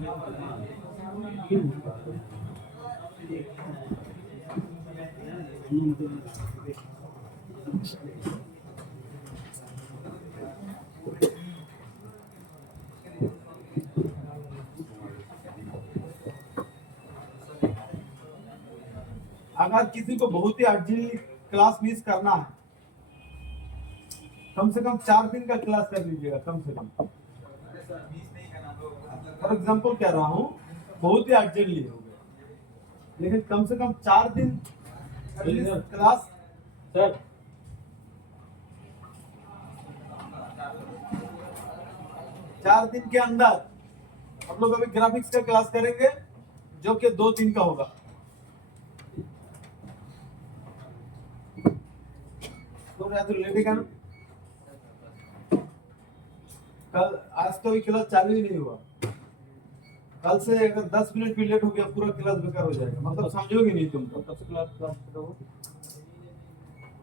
अगर किसी को बहुत ही अर्जेंटली क्लास मिस करना है, कम से कम 4 दिन का क्लास कर लीजिएगा कम से कम। फॉर एग्जाम्पल कह रहा हूँ, बहुत ही अर्जेंटली हो गया, लेकिन कम से कम 4 दिन क्लास। सर 4 दिन के अंदर हम लोग अभी ग्राफिक्स का क्लास करेंगे, जो कि 2 दिन का होगा। तो लेटेगा ना, कल आज तो भी क्लास चालू ही नहीं हुआ। कल से अगर 10 मिनट भी लेट हो गया, पूरा क्लास बेकार हो जाएगा। मतलब समझोगे नहीं तुम। कब से क्लास करोगे?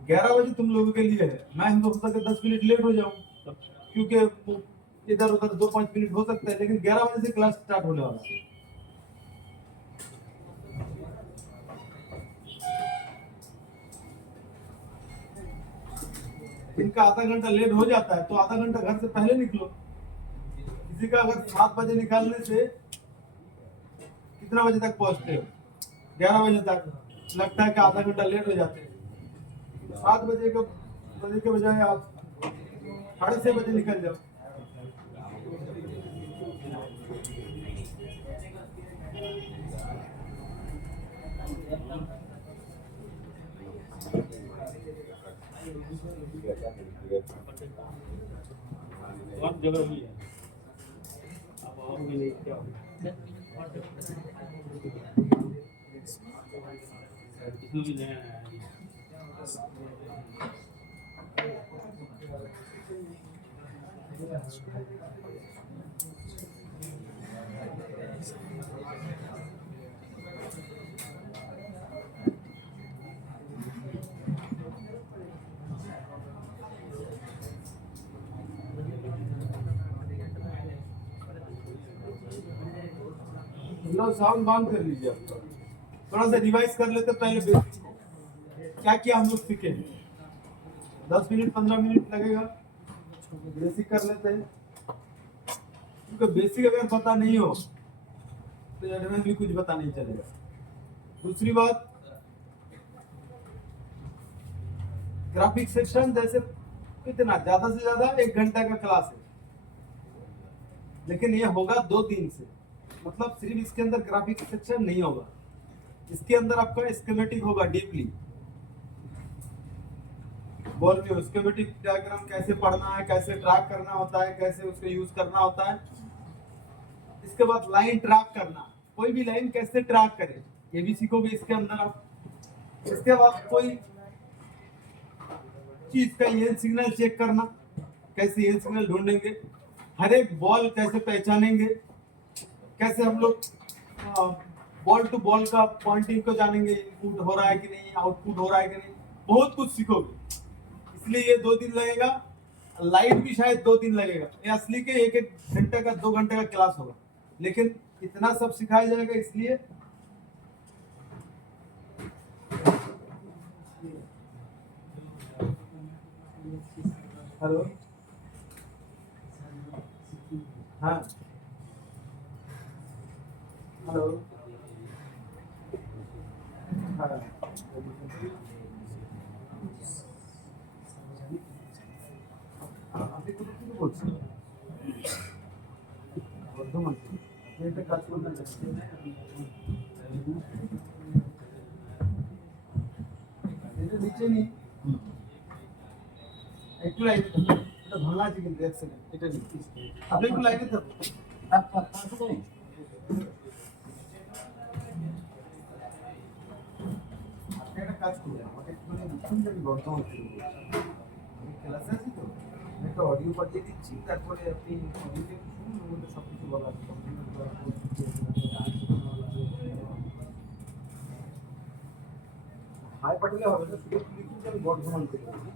11 बजे तुम लोगों के लिए है। मैं हो सकता है 10 मिनट लेट हो जाऊं, क्योंकि इधर उधर 2-5 मिनट हो सकता है, लेकिन 11 बजे से क्लास स्टार्ट होने वाला है। इनका आधा घंटा लेट हो जाता है, तो आधा घंटा घर से पहले निकलो। किसी का अगर 7 बजे निकालने से कितना बजे तक पहुंचते हो? 11 बजे तक। लगता है कि आधा घंटा लेट हो जाते हैं। 7 बजे के बजाय आप 6:30 बजे निकल जाओ। जगह हुई है, अब और भी नहीं क्या इसमें भी नया है। साउंड बंद कर लीजिए। थोड़ा सा रिवाइज कर लेते पहले बेसिक को, क्या क्या हम लोग सीखे। 10 मिनट 15 मिनट लगेगा, बेसिक कर लेते हैं। क्योंकि बेसिक अगर पता नहीं हो तो एडवांस भी कुछ पता नहीं चलेगा। दूसरी बात, ग्राफिक सेक्शन जैसे कितना ज्यादा से ज्यादा 1 घंटा का क्लास है, लेकिन ये होगा 2 दिन से। मतलब सिर्फ इसके अंदर ग्राफिक सेक्शन नहीं होगा, इसके अंदर आपका स्कीमेटिक होगा। डीपली बोल रही हूँ, स्कीमेटिक डायग्राम कैसे पढ़ना है, कैसे ट्रैक करना होता है, कैसे उसको यूज करना होता है। इसके बाद लाइन ट्रैक करना, कोई भी लाइन कैसे ट्रैक करें, ये भी सीखोगे इसके अंदर आप। इसके बाद कोई चीज का ये सिग्नल चेक करना, कैसे ये सिग्नल ढूंढेंगे, हर एक बॉल कैसे पहचानेंगे, कैसे हम लोग बॉल टू बॉल का पॉइंटिंग को जानेंगे, इनपुट हो रहा है कि नहीं, आउटपुट हो रहा है कि नहीं। बहुत कुछ सीखोगे, इसलिए ये 2 दिन लगेगा। लाइट भी शायद 2 दिन लगेगा। ये असली के 1-1 घंटे का 2 घंटे का क्लास होगा, लेकिन इतना सब सिखाया जाएगा। इसलिए हेलो, हाँ हेलो, हाँ আপনি কোথা থেকে বলছেন? বর্ধমান থেকে। আপনি একটা কাজ করবেন, এটা নিচে নি একটু লাইনে থাকুন। এটা ভাঙা আছে কিন্তু, এক সেকেন্ড, এটা নিচে আপনি একটু লাইনে থাকুন। আপনি একটা কাজ করবেন, আমাকে একটুখানি বুঝুন যে আমি বর্ধমান থেকে বলছি। আমি ক্লাসে আছি তো, একটা অডিও পাঠিয়ে দিচ্ছি, তারপরে আপনি অডিওতে একটু শুনুন, ওর মধ্যে সব কিছু বলা আছে। হাই পাঠালে হবে না, শুধু লিখুন যে আমি বর্ধমান থেকে বলছি।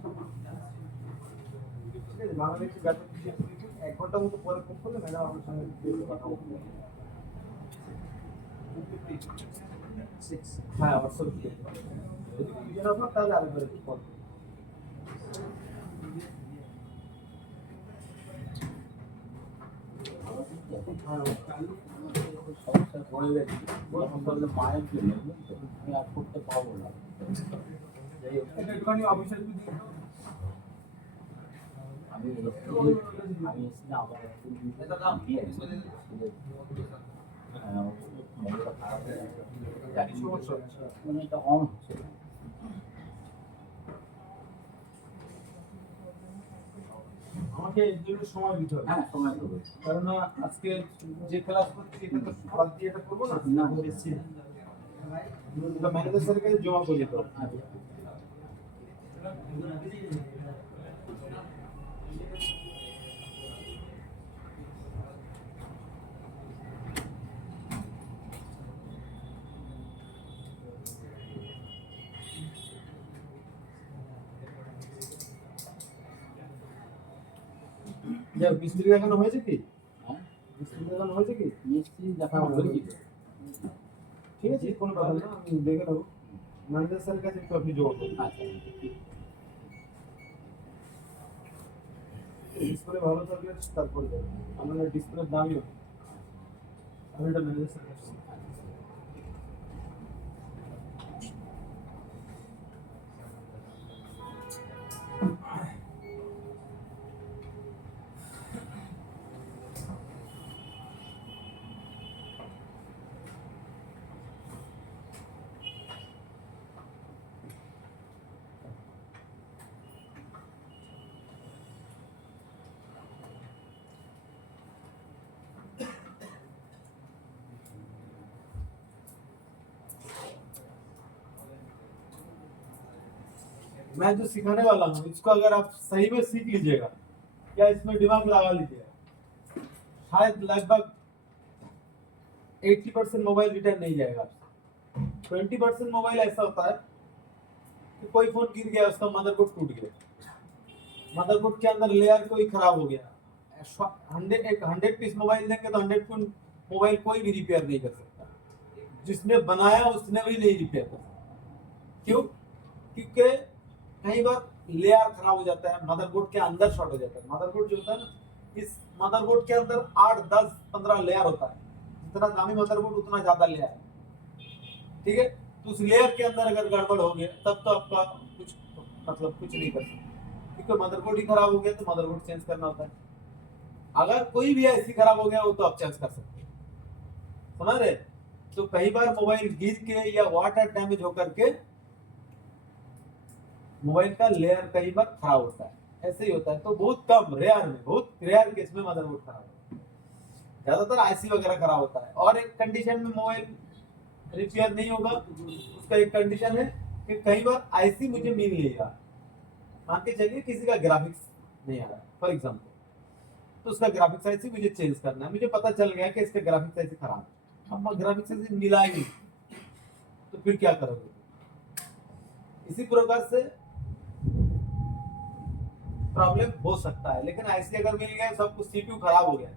ঠিক আছে, বাংলাদেশের ব্যাপার কিছু লিখুন। 1 ঘন্টা মতো পরে ফোন করলে ম্যাডাম আপনার সঙ্গে কথা বলবো। হ্যাঁ হোয়াটসঅ্যাপ যদি ভিডিও না পান তাহলে আরেকবার কল সমস্যা পড়ে গেছি বললে মায়ের জন্য আমি আর করতে পারবো না। যাই হোক এটা একটুখানি অফিসে যদি দিয়ে দাও। আমি এসে আমার একটু দিয়ে মনটা খারাপ হয়ে গেছে। কি সমস্যা মানে এটা অন হচ্ছে না। আমাকে এর জন্য সময় দিতে হবে হ্যাঁ সময় তো কারণ আজকে যে ক্লাস করছি এটা তো বাদ দিয়ে এটা করবো না না বেশি এটা ম্যানেজার স্যারের কাছে জমা করে দিতে হবে যাও মিস্ত্রি দেখানো হয়েছে কি হ্যাঁ মিস্ত্রি দেখানো হয়েছে কি মিস্ত্রি দেখা হয়েছিল। ঠিক আছে কোনো ব্যাপার না আমি দেখে নেবো ম্যানেজার স্যারের কাছে একটু আপনি জমা করুন আচ্ছা ঠিক ডিসপ্লে ভালো থাকলে তারপরে যাবে আমার ডিসপ্লের দামই হবে আমি এটা ম্যানেজার স্যারের কাছে मैं जो सिखाने वाला हूँ इसको अगर आप सही में सीख लीजिएगा या इसमें दिमाग लगा लीजिएगा शायद लगभग 80% मोबाइल रिटर्न नहीं जाएगा आपसे 20% मोबाइल ऐसा होता है कि कोई फोन गिर गया उसका मदरबोर्ड टूट गया मदरबोर्ड के अंदर लेयर कोई खराब हो गया 100 पीस मोबाइल देंगे तो 100 पीस मोबाइल कोई भी रिपेयर नहीं कर सकता जिसने बनाया उसने भी नहीं रिपेयर कर सकता क्यों क्योंकि कई बार लेयर खराब हो जाता है मदरबोर्ड के अंदर शॉर्ट हो जाता है मदरबोर्ड जो होता है ना इस मदरबोर्ड के अंदर 8 10 15 लेयर होता है जितना दामी मदरबोर्ड उतना ज्यादा लेयर ठीक है तो उस लेयर के अंदर अगर गड़बड़ हो गया तब तो आपका कुछ मतलब कुछ नहीं कर सकते क्योंकि मदरबोर्ड ही खराब हो गया तो मदरबोर्ड चेंज करना होता है अगर कोई भी ऐसी खराब हो गया वो तो आप चेंज कर सकते हैं समझ रहे तो कई बार मोबाइल गिर के या वाटर डैमेज होकर के मोबाइल का लेयर कई बार खराब होता है ऐसे ही होता है तो बहुत रेयर केस में मदरबोर्ड खराब होता है ज्यादातर आईसी वगैरह खराब होता है और एक कंडीशन में मोबाइल रिपेयर नहीं होगा उसका एक कंडीशन है कि कई बार आईसी मुझे मिल नहीं रहा मान के चलिए किसी का ग्राफिक्स नहीं आ रहा फॉर एग्जाम्पल तो उसका ग्राफिक्स आईसी मुझे चेंज करना है मुझे पता चल गया कि इसका ग्राफिक्स आईसी खराब है अब ग्राफिक्स आईसी मिला ही नहीं तो फिर क्या करोगे इसी प्रकार से प्रॉब्लम हो सकता है लेकिन आईसी अगर मिल गया सब कुछ सीपीयू खराब हो गया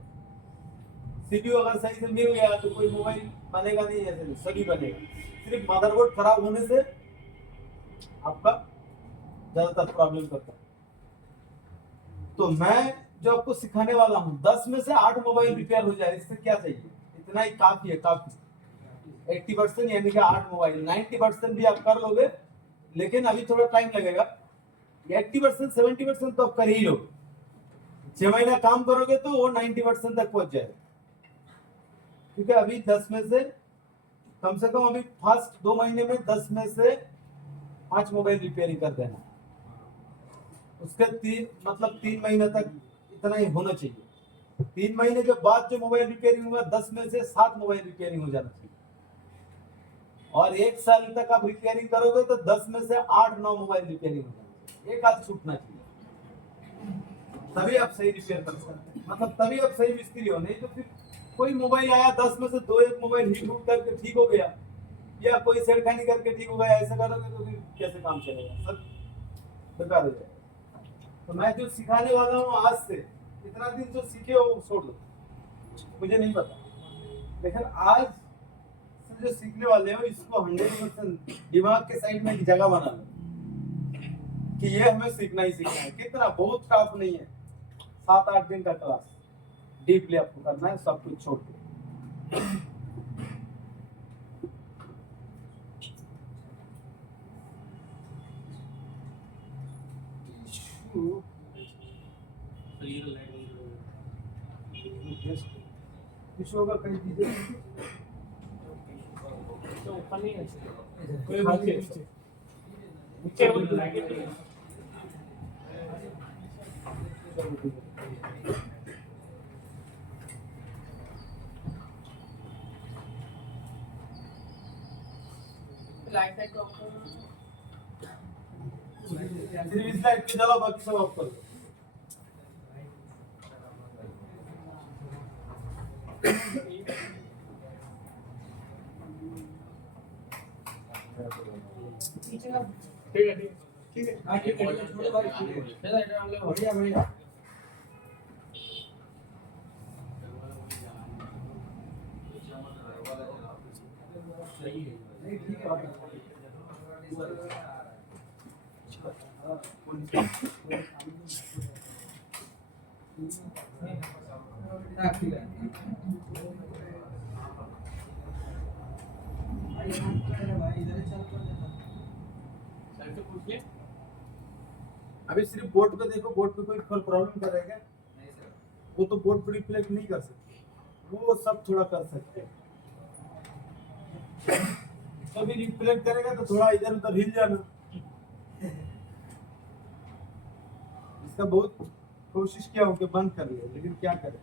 सीपीयू अगर सही से मिल गया तो कोई मोबाइल बनेगा नहीं ऐसे नहीं सभी बनेगा सिर्फ मदरबोर्ड खराब होने से आपका ज्यादातर प्रॉब्लम करता है तो मैं जो आपको सिखाने वाला हूँ 10 में से 8 मोबाइल रिपेयर हो जाए इससे क्या चाहिए इतना ही काफी है काफी 80% यानी कि 8 मोबाइल 90% भी आप कर लोगे लेकिन अभी थोड़ा टाइम लगेगा 80% 70% तो आप कर ही लो 6 महीना काम करोगे तो वो 90% तक पहुंच जाएगा क्योंकि अभी 10 में से कम अभी फर्स्ट 2 महीने में 10 में से 5 मोबाइल रिपेयरिंग कर देना उसके 3 महीने तक इतना ही होना चाहिए 3 महीने के बाद जो मोबाइल रिपेयरिंग हुआ 10 में से 7 मोबाइल रिपेयरिंग हो जाना चाहिए और 1 साल तक आप रिपेयरिंग करोगे तो 10 में से 8-9 मोबाइल रिपेयरिंग हो जाना चाहिए एक आध छूटना चाहिए तभी आप सही रिपेयर कर सकते हैं मतलब तभी आप सही मिस्त्री हो नहीं तो फिर कोई मोबाइल आया 10 में से 2-1 मोबाइल हीट रूट करके ठीक हो गया या कोई छेड़खानी करके ठीक हो गया ऐसा करोगे तो फिर कैसे काम चलेगा सब बेकार हो जाएगा तो मैं जो सिखाने वाला हूँ आज से इतना दिन जो सीखे हो छोड़ दो मुझे नहीं पता लेकिन आज से जो सीखने वाले हो इसको 100% दिमाग के साइड में एक जगह बना लो कि ये हमें सीखना ही सीखना है। कितना बहुत टफ नहीं है, 7-8 दिन का क्लास डीपली आपको करना है, सब कुछ छोड़ के। इशू होगा कहीं दीजिए। तो ऊपर नहीं है कोई बात नहीं नीचे वो लगे राइट साइड को सिर्फ इस लाइट पे जलाओ, बाकी सब ऑफ कर दो। ठीक है ठीक है हाँ ठीक है छोड़ो भाई चलो इधर हम लोग बढ़िया बढ़िया सही है नहीं ठीक है हाँ ठीक है भाई इधर चल सर से पूछिए। अभी सिर्फ बोर्ड पे देखो, बोर्ड पे कोई प्रॉब्लम कर रहा है क्या? नहीं सर वो तो बोर्ड पे रिफ्लेक्ट नहीं कर सकते, वो सब थोड़ा कर सकते हैं। कभी रिफ्लेक्ट करेगा तो थोड़ा इधर उधर हिल जाना। इसका बहुत कोशिश किया हूँ कि बंद कर ले, लेकिन क्या करें।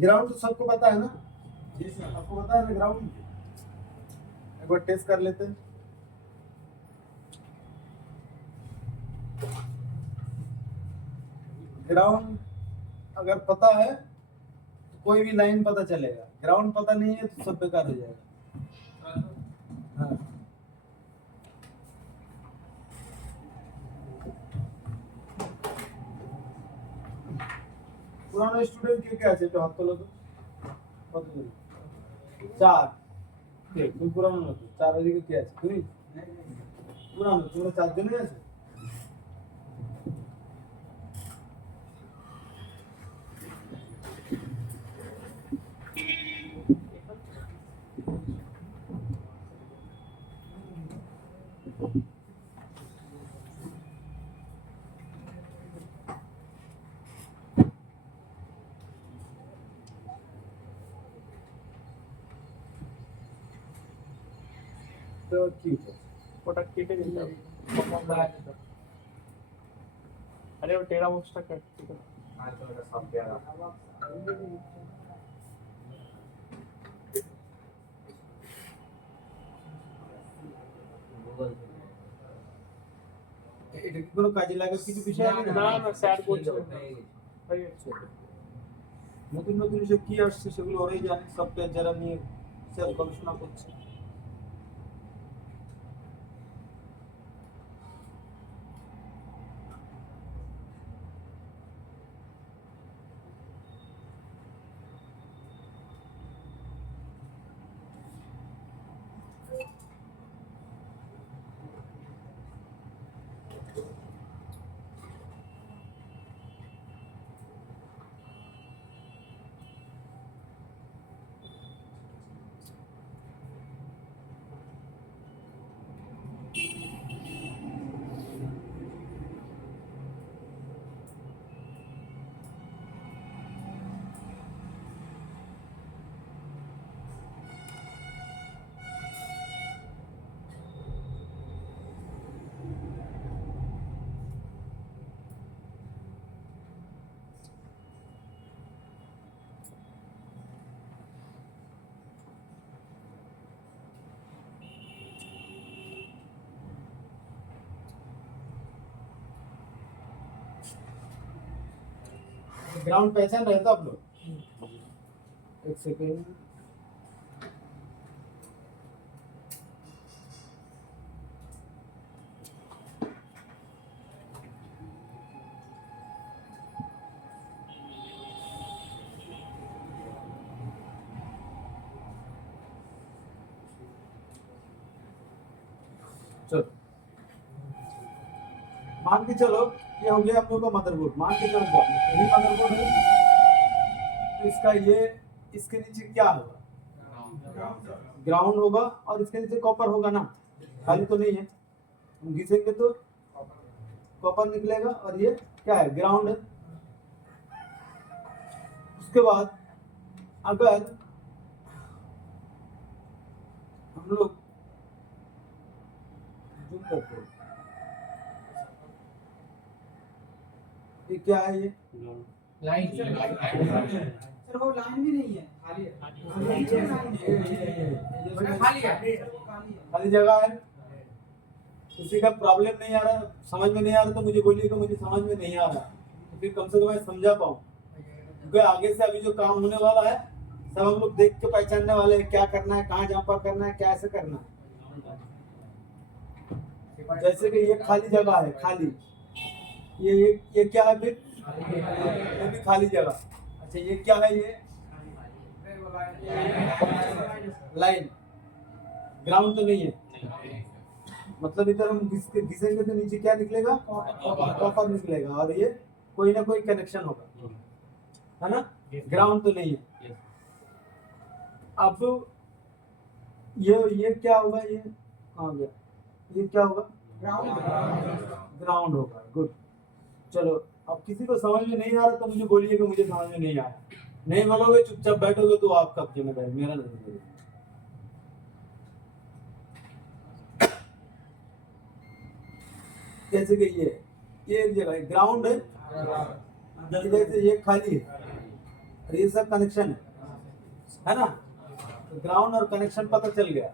ग्राउंड तो सबको पता है ना? जी सर, आपको पता है ना ग्राउंड? एक बार टेस्ट कर लेते हैं। ग्राउंड अगर पता है तो कोई भी लाइन पता चलेगा, ग्राउंड पता नहीं है तो सब बेकार हो जाएगा। हाँ पुराना स्टूडेंट के क्या আছে একটু হাত তোলো তো কতজন? 4 ঠিক তুমি পুরানো না তো 4 এদিকে কি আছে তুমি পুরানো তোমরা 4 জনই আছে। তো ঠিক আছে ওটা কেটে দিতে হবে अरे वो टेढ़ा बॉक्सটা কাট দিতে হবে आज तो मेरा सब प्यारा गूगल এটা কি কোনো কাজে লাগার কিছু বিষয় আছে না না স্যার বলছে ভাই নতুন নতুন যে কি আসছে সেগুলো ওরাই জানে, সফটওয়্যার যারা নিয়ে স্যার গবেষণা করছে। ग्राउंड पहचान रहे तो आप लोग? एक सेकेंड चलो मान के चलो ये हो गया हम लोग का मदरबोर्ड। मान के चलो यही मदरबोर्ड है, तो इसका ये इसके नीचे क्या होगा? ग्राउंड होगा, और इसके नीचे कॉपर होगा ना, खाली तो नहीं है। हम घिसेंगे तो कॉपर निकलेगा, और ये क्या है? ग्राउंड है। उसके बाद अगर हम लोग जूम करते हैं, ये क्या है? ये लाइन सर वो लाइन भी नहीं है, खाली है। खाली है। खाली जगह है। किसी का प्रॉब्लम नहीं आ रहा, समझ में नहीं आ रहा, तो मुझे बोलिए कि मुझे समझ में नहीं आ रहा, तो फिर कम से कम मैं समझा पाऊँ। क्योंकि आगे से अभी जो काम होने वाला है सब हम लोग देख के पहचानने वाले हैं, क्या करना है, कहाँ जंप करना है, क्या ऐसे करना है। जैसे कि ये खाली जगह है, खाली, ये क्या है? फिर ये भी खाली जगह। अच्छा ये क्या है? ये लाइन, ग्राउंड तो नहीं है। मतलब इधर हम घिसेंगे तो नीचे क्या निकलेगा? कॉपर निकलेगा, और ये कोई ना कोई कनेक्शन होगा, है ना? ग्राउंड तो नहीं है। अब ये क्या होगा? ये कहाँ गया? ये क्या होगा? ग्राउंड होगा। गुड। चलो अब किसी को समझ में नहीं आ रहा तो मुझे बोलिए कि मुझे समझ में नहीं आया। नहीं बोलोगे, चुपचाप बैठोगे, तो आपका जिम्मेदारी, मेरा नहीं। जैसे कि ये एक जगह है, ग्राउंड है, जैसे ये खाली है, और ये सब कनेक्शन है ना? तो ग्राउंड और कनेक्शन पता चल गया।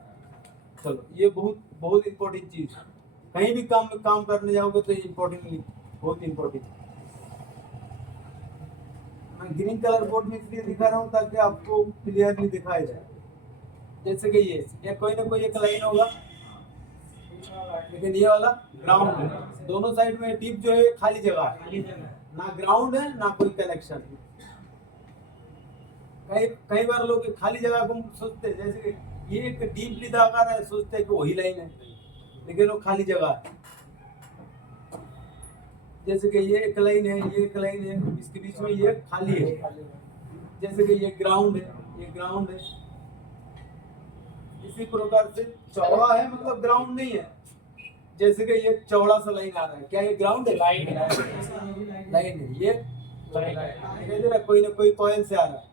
चलो ये बहुत बहुत इंपॉर्टेंट चीज है। कहीं भी काम करने जाओगे तो इम्पोर्टेंट, बहुत इम्पोर्टेंट। मैं ग्रीन कलर बोर्ड में इसलिए दिखा रहा हूँ ताकि आपको क्लियरली दिखाई जाए। जैसे कि ये कोई ना कोई एक लाइन होगा, लेकिन ये वाला ग्राउंड है। दोनों साइड में टिप जो है खाली जगह है, ना ग्राउंड है ना कोई कनेक्शन। कई बार लोग खाली जगह को सोचते हैं, जैसे कि ये एक डीपली दागा है, सोचते हैं कि वही लाइन है, लेकिन वो खाली जगह है। जैसे कि ये एक लाइन है, ये एक लाइन है, इसके बीच में ये खाली है। जैसे कि ये ग्राउंड है, ये ग्राउंड है। इसी प्रकार से चौड़ा है, मतलब ग्राउंड नहीं है। जैसे कि ये चौड़ा सा लाइन आ रहा है, क्या ये ग्राउंड है? लाइन है। ये दिखाई दे रहा है, कोई ना कोई कॉइल से आ रहा है,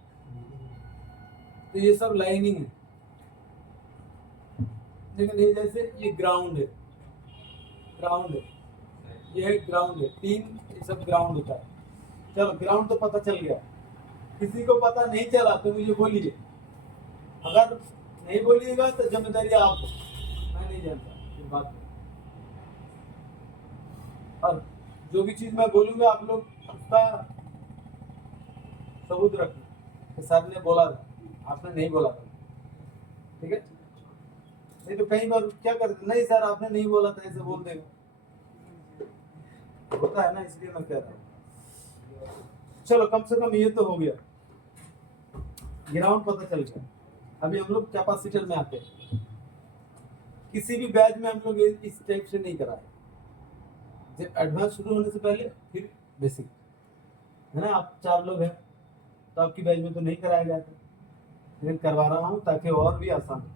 तो ये सब लाइनिंग है। लेकिन ये जैसे ये ग्राउंड है, ये ग्राउंड है, तीन ये सब ग्राउंड होता है। चलो ग्राउंड तो पता चल गया। किसी को पता नहीं चला तो मुझे बोलिए, अगर नहीं बोलिएगा तो जिम्मेदारी आप, मैं नहीं जानता फिर बात में। और जो भी चीज मैं बोलूंगा आप लोग उसका सबूत रखना कि सर ने बोला था, आपने नहीं बोला था, ठीक है? नहीं तो कई बार क्या करते, नहीं सर आपने नहीं बोला था, ऐसे बोल देगा, होता है ना, इसलिए मैं कह रहा हूँ। चलो कम से कम ये तो हो गया, ग्राउंड पता चल गया। अभी हम लोग कैपेसिटर में आते हैं। किसी भी बैच में हम लोग इस टाइप से नहीं कराए, जब एडवांस शुरू होने से पहले फिर बेसिक, है ना? आप 4 लोग हैं तो आपकी बैच में तो नहीं कराया गया था, लेकिन करवा रहा हूँ ताकि और भी आसान हो।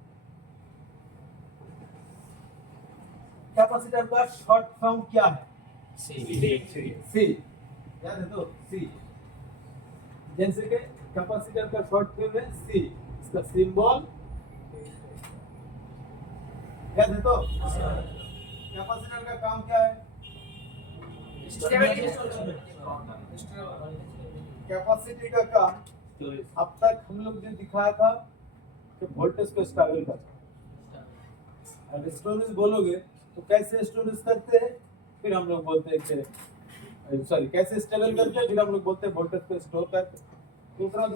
कैपेसिटर का शॉर्ट फॉर्म क्या है? सी। याद है तो सी। जैसे कि कैपेसिटर का शॉर्ट फॉर्म है सी, इसका सिंबल याद है तो? कैपेसिटर का काम क्या है? कैपेसिटी का काम अब तक हम लोग ने दिखाया था कि वोल्टेज को स्टेबल करना। अब स्टोरेज बोलोगे तो कैसे स्टोरेज करते हैं, फिर हम लोग बोलते हैं कि कैसे स्टेबल करते हैं, फिर हम लोग बोलते हैं वोल्टेज को स्टोर करते हैं। दूसरा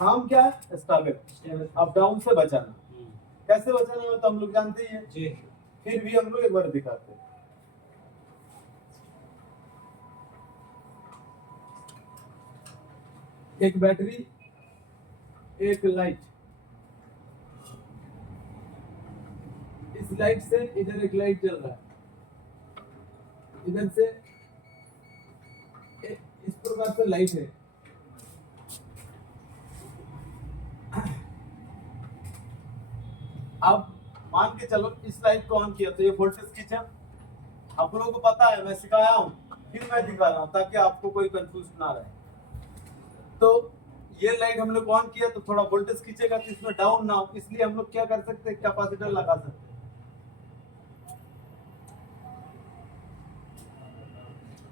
काम क्या है? स्टेबल, अप डाउन से बचाना। कैसे बचाना है तो हम लोग जानते ही हैं, फिर भी हम लोग एक बार दिखाते हैं। एक बैटरी, एक लाइट, इस लाइट से इधर एक लाइट जल रहा है, इधर से इस प्रकार से लाइट है। अब मान के चलो इस लाइट को ऑन किया तो ये वोल्टेज खींचा। आप लोगों को पता है, मैं सिखाया हूं, फिर मैं दिखा रहा हूं ताकि आपको कोई कंफ्यूज ना रहे। तो ये लाइट हम लोग ऑन किया तो थोड़ा वोल्टेज खींचेगा तो इसमें डाउन ना हो, इसलिए हम लोग क्या कर सकते हैं, कैपेसिटर लगा सकते हैं।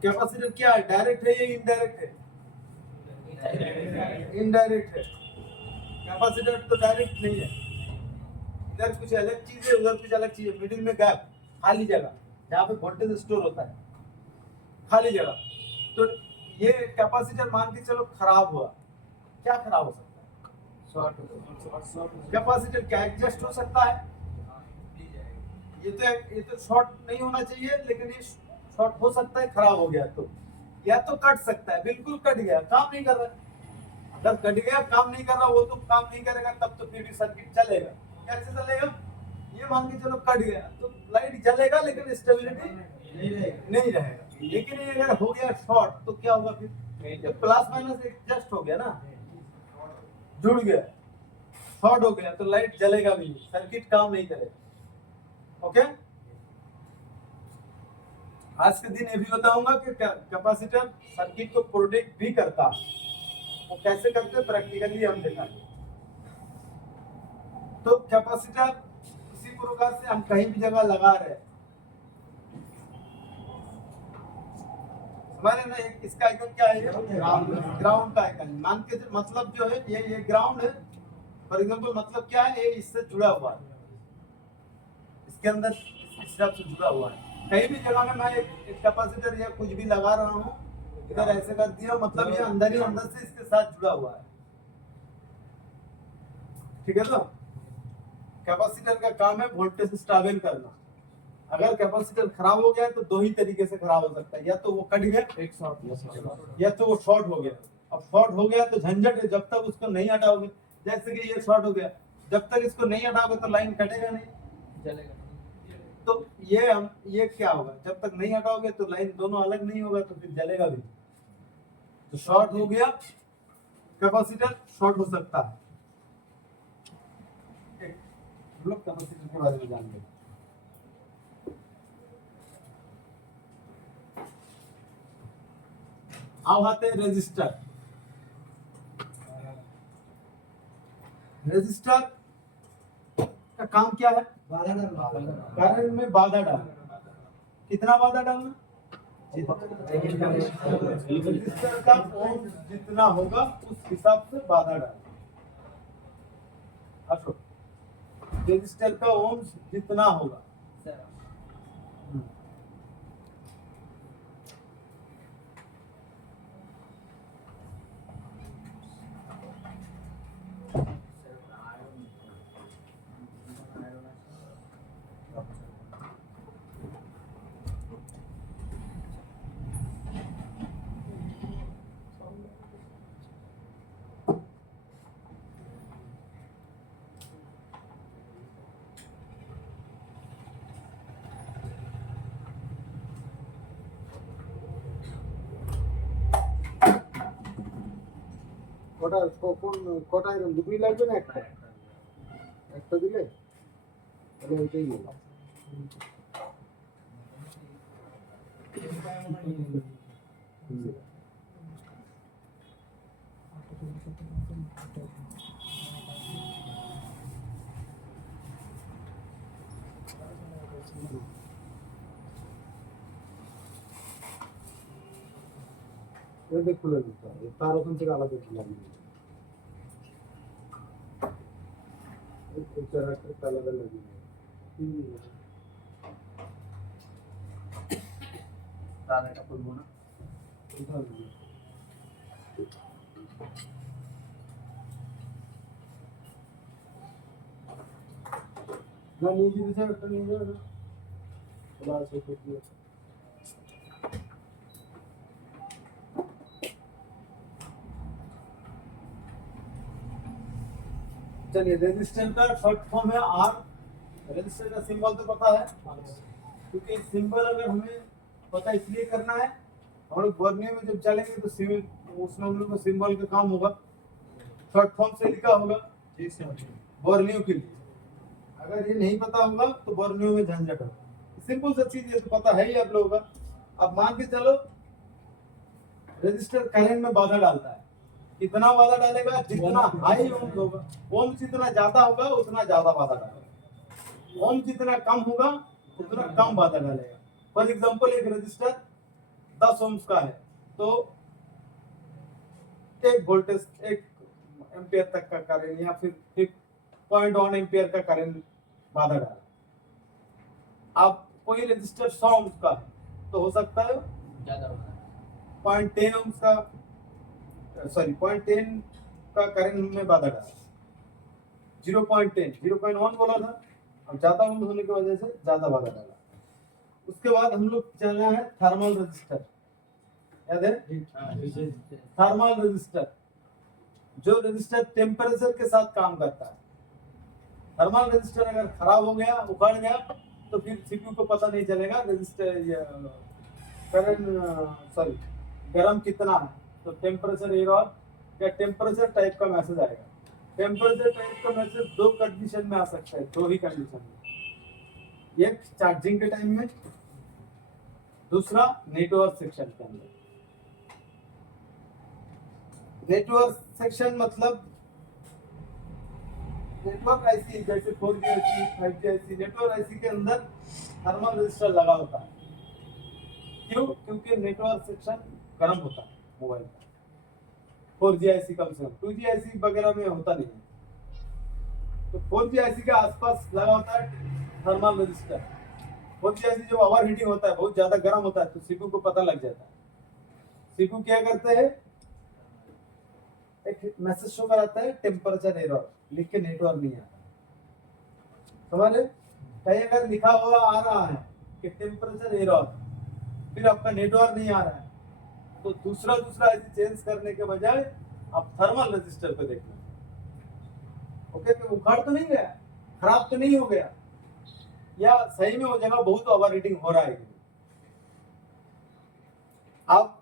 कैपेसिटर क्या है, डायरेक्ट है या इनडायरेक्ट है? इनडायरेक्ट है। कैपेसिटर तो डायरेक्ट नहीं है, इधर कुछ अलग चीज है, उधर कुछ अलग चीज है, मिडिल में गैप, खाली जगह जहाँ पे वोल्टेज स्टोर होता है, खाली जगह। तो ये कैपेसिटर मान के चलो खराब हुआ, क्या खराब हो सकता है? कैपेसिटर क्या एडजस्ट हो सकता है? ये तो शॉर्ट नहीं होना चाहिए, लेकिन ये शॉर्ट हो सकता है, खराब हो गया तो, या तो कट सकता है, बिल्कुल कट गया, काम नहीं कर रहा। अगर कट गया, काम नहीं कर रहा, वो तो काम नहीं करेगा, तब तो फिर भी सर्किट चलेगा। कैसे चलेगा? ये मान के चलो कट गया तो लाइट जलेगा लेकिन स्टेबिलिटी नहीं रहेगा। लेकिन ये अगर हो गया शॉर्ट तो क्या होगा फिर? प्लस माइनस एडजस्ट हो गया ना, जुड़ गया, शॉर्ट हो गया तो लाइट जलेगा भी, सर्किट काम नहीं करेगा। ओके, आज के दिन ये भी बताऊंगा कि कैपेसिटर सर्किट को प्रोटेक्ट भी करता है। वो कैसे करते हैं प्रैक्टिकली हम दिखाएंगे। तो कैपेसिटर इसी प्रकार से हम कहीं भी जगह लगा रहे हैं, हमारे ना इसका आइकन क्या है? ग्राउंड का आइकन। मान के मतलब जो है ये ग्राउंड है, फॉर एग्जांपल मतलब क्या है, ये इससे जुड़ा हुआ है, इसके अंदर इस तरफ से जुड़ा हुआ है। कहीं भी जगह में मैं एक कैपेसिटर या कुछ भी लगा रहा हूँ, इधर ऐसे कर दिया, मतलब ये अंदर ही अंदर से इसके साथ जुड़ा हुआ है। ठीक है, तो कैपेसिटर का काम है वोल्टेज स्टेबल करना। अगर कैपेसिटर खराब हो गया तो दो ही तरीके से खराब हो सकता है, या तो वो कट गया, एक शॉर्ट, या तो वो शॉर्ट हो गया। अब शॉर्ट हो गया तो झंझट है, जब तक उसको नहीं हटाओगे, जैसे कि ये शॉर्ट हो गया, जब तक इसको नहीं हटाओगे तो लाइन कटेगा नहीं, जलेगा। तो ये क्या होगा, जब तक नहीं हटाओगे तो लाइन दोनों अलग नहीं होगा तो फिर जलेगा भी। तो शॉर्ट हो गया, कैपेसिटर शॉर्ट हो सकता है। हम लोग कैपेसिटर के बारे में जान लेंगे। अब आते हैं रेजिस्टर। रेजिस्टर का काम क्या है? बाधा डालना। करंट में बाधा डालना। कितना बाधा डालना? रेजिस्टर का ओम जितना होगा उस हिसाब से बाधा डालना। अच्छा, रेजिस्टर का ओम जितना होगा, কটা কখন কটা আয়রন দুটোই লাগবে না একটা একটা দিলে তাহলে ওইটাই হলো এটা খুলে দিতে হবে, তার ওখান থেকে আলাদা লাগিয়ে একটা আলাদা লাগিয়ে তার এটা খুলবো না, না নিয়ে যেতে চাই একটা নিয়ে যাবে না খোলা আছে দিয়ে चलिए रेजिस्टेंस का शॉर्ट फॉर्म है आर। रजिस्टर का सिंबल तो पता है, क्योंकि सिंबल अगर हमें पता इसलिए करना है, हम लोग बर्नियो में जब चलेंगे तो सिविल उसमें हम लोग को सिंबल का काम होगा, शॉर्ट फॉर्म से लिखा होगा बर्नियो के लिए। अगर ये नहीं पता होगा तो बर्नियो में झंझट होगा। सिंपल सा चीज है तो पता है ही आप लोगों का। अब मान के चलो रजिस्टर करंट में बाधा डालता है, कितना बाधा डालेगा? जितना हाई ओम होगा, ओम जितना ज्यादा होगा उतना ज्यादा बाधा डालेगा, ओम जितना कम होगा उतना कम बाधा डालेगा। फॉर एग्जांपल एक रजिस्टर 10 ओम्स का है तो एक वोल्टेज 1 एम्पियर तक का करंट या फिर 0.1 एम्पियर का करंट बाधा डाला। अब कोई रजिस्टर 100 ओम्स का है तो हो सकता है ज्यादा होगा 0.10 ओम्स का, सॉरी 0.10 का करंट में बाधा डाला, 0.10 0.1 बोला था, अब ज्यादा ओम होने की वजह से ज्यादा बाधा डाला। उसके बाद हम लोग चलना है थर्मल रजिस्टर, याद है थर्मल रजिस्टर, जो रजिस्टर टेम्परेचर के साथ काम करता है। थर्मल रजिस्टर अगर खराब हो गया, उखड़ गया, तो फिर सीपीयू को पता नहीं चलेगा रजिस्टर करंट सॉरी गर्म कितना है, तो टेम्परेचर एरर या टेम्परेचर टाइप का मैसेज आएगा। टेम्परेचर टाइप का मैसेज दो कंडीशन में आ सकता है, दो ही कंडीशन में, एक चार्जिंग के टाइम में, दूसरा नेटवर्क सेक्शन के अंदर। नेटवर्क सेक्शन मतलब नेटवर्क आईसी जैसे 4G IC 5G IC, network IC के अंदर थर्मल रजिस्टर लगा होता है। क्यों? क्योंकि नेटवर्क सेक्शन गर्म होता है मोबाइल का, 4G आईसी कम से कम, 2G आईसी वगैरह में होता नहीं है। तो 4G आईसी के आसपास लगा होता है थर्मल रजिस्टर। 4G आईसी जब ओवर हीटिंग होता है, बहुत ज्यादा गर्म होता है, तो सीपीयू को पता लग जाता है। सीपीयू क्या करते हैं, एक मैसेज शो कराता है टेम्परेचर एरर, लिख के नेटवर्क नहीं आता, समझ रहे? कहीं अगर लिखा हुआ आ रहा है कि टेम्परेचर एरर, फिर आपका नेटवर्क नहीं आ रहा है, तो दूसरा ऐसे चेंज करने के बजाय आप थर्मल रजिस्टर पे देखना। ओके, तो उखाड़ तो नहीं गया, खराब तो नहीं हो गया, या सही में वो जगह बहुत ओवर हीटिंग हो रहा है। आप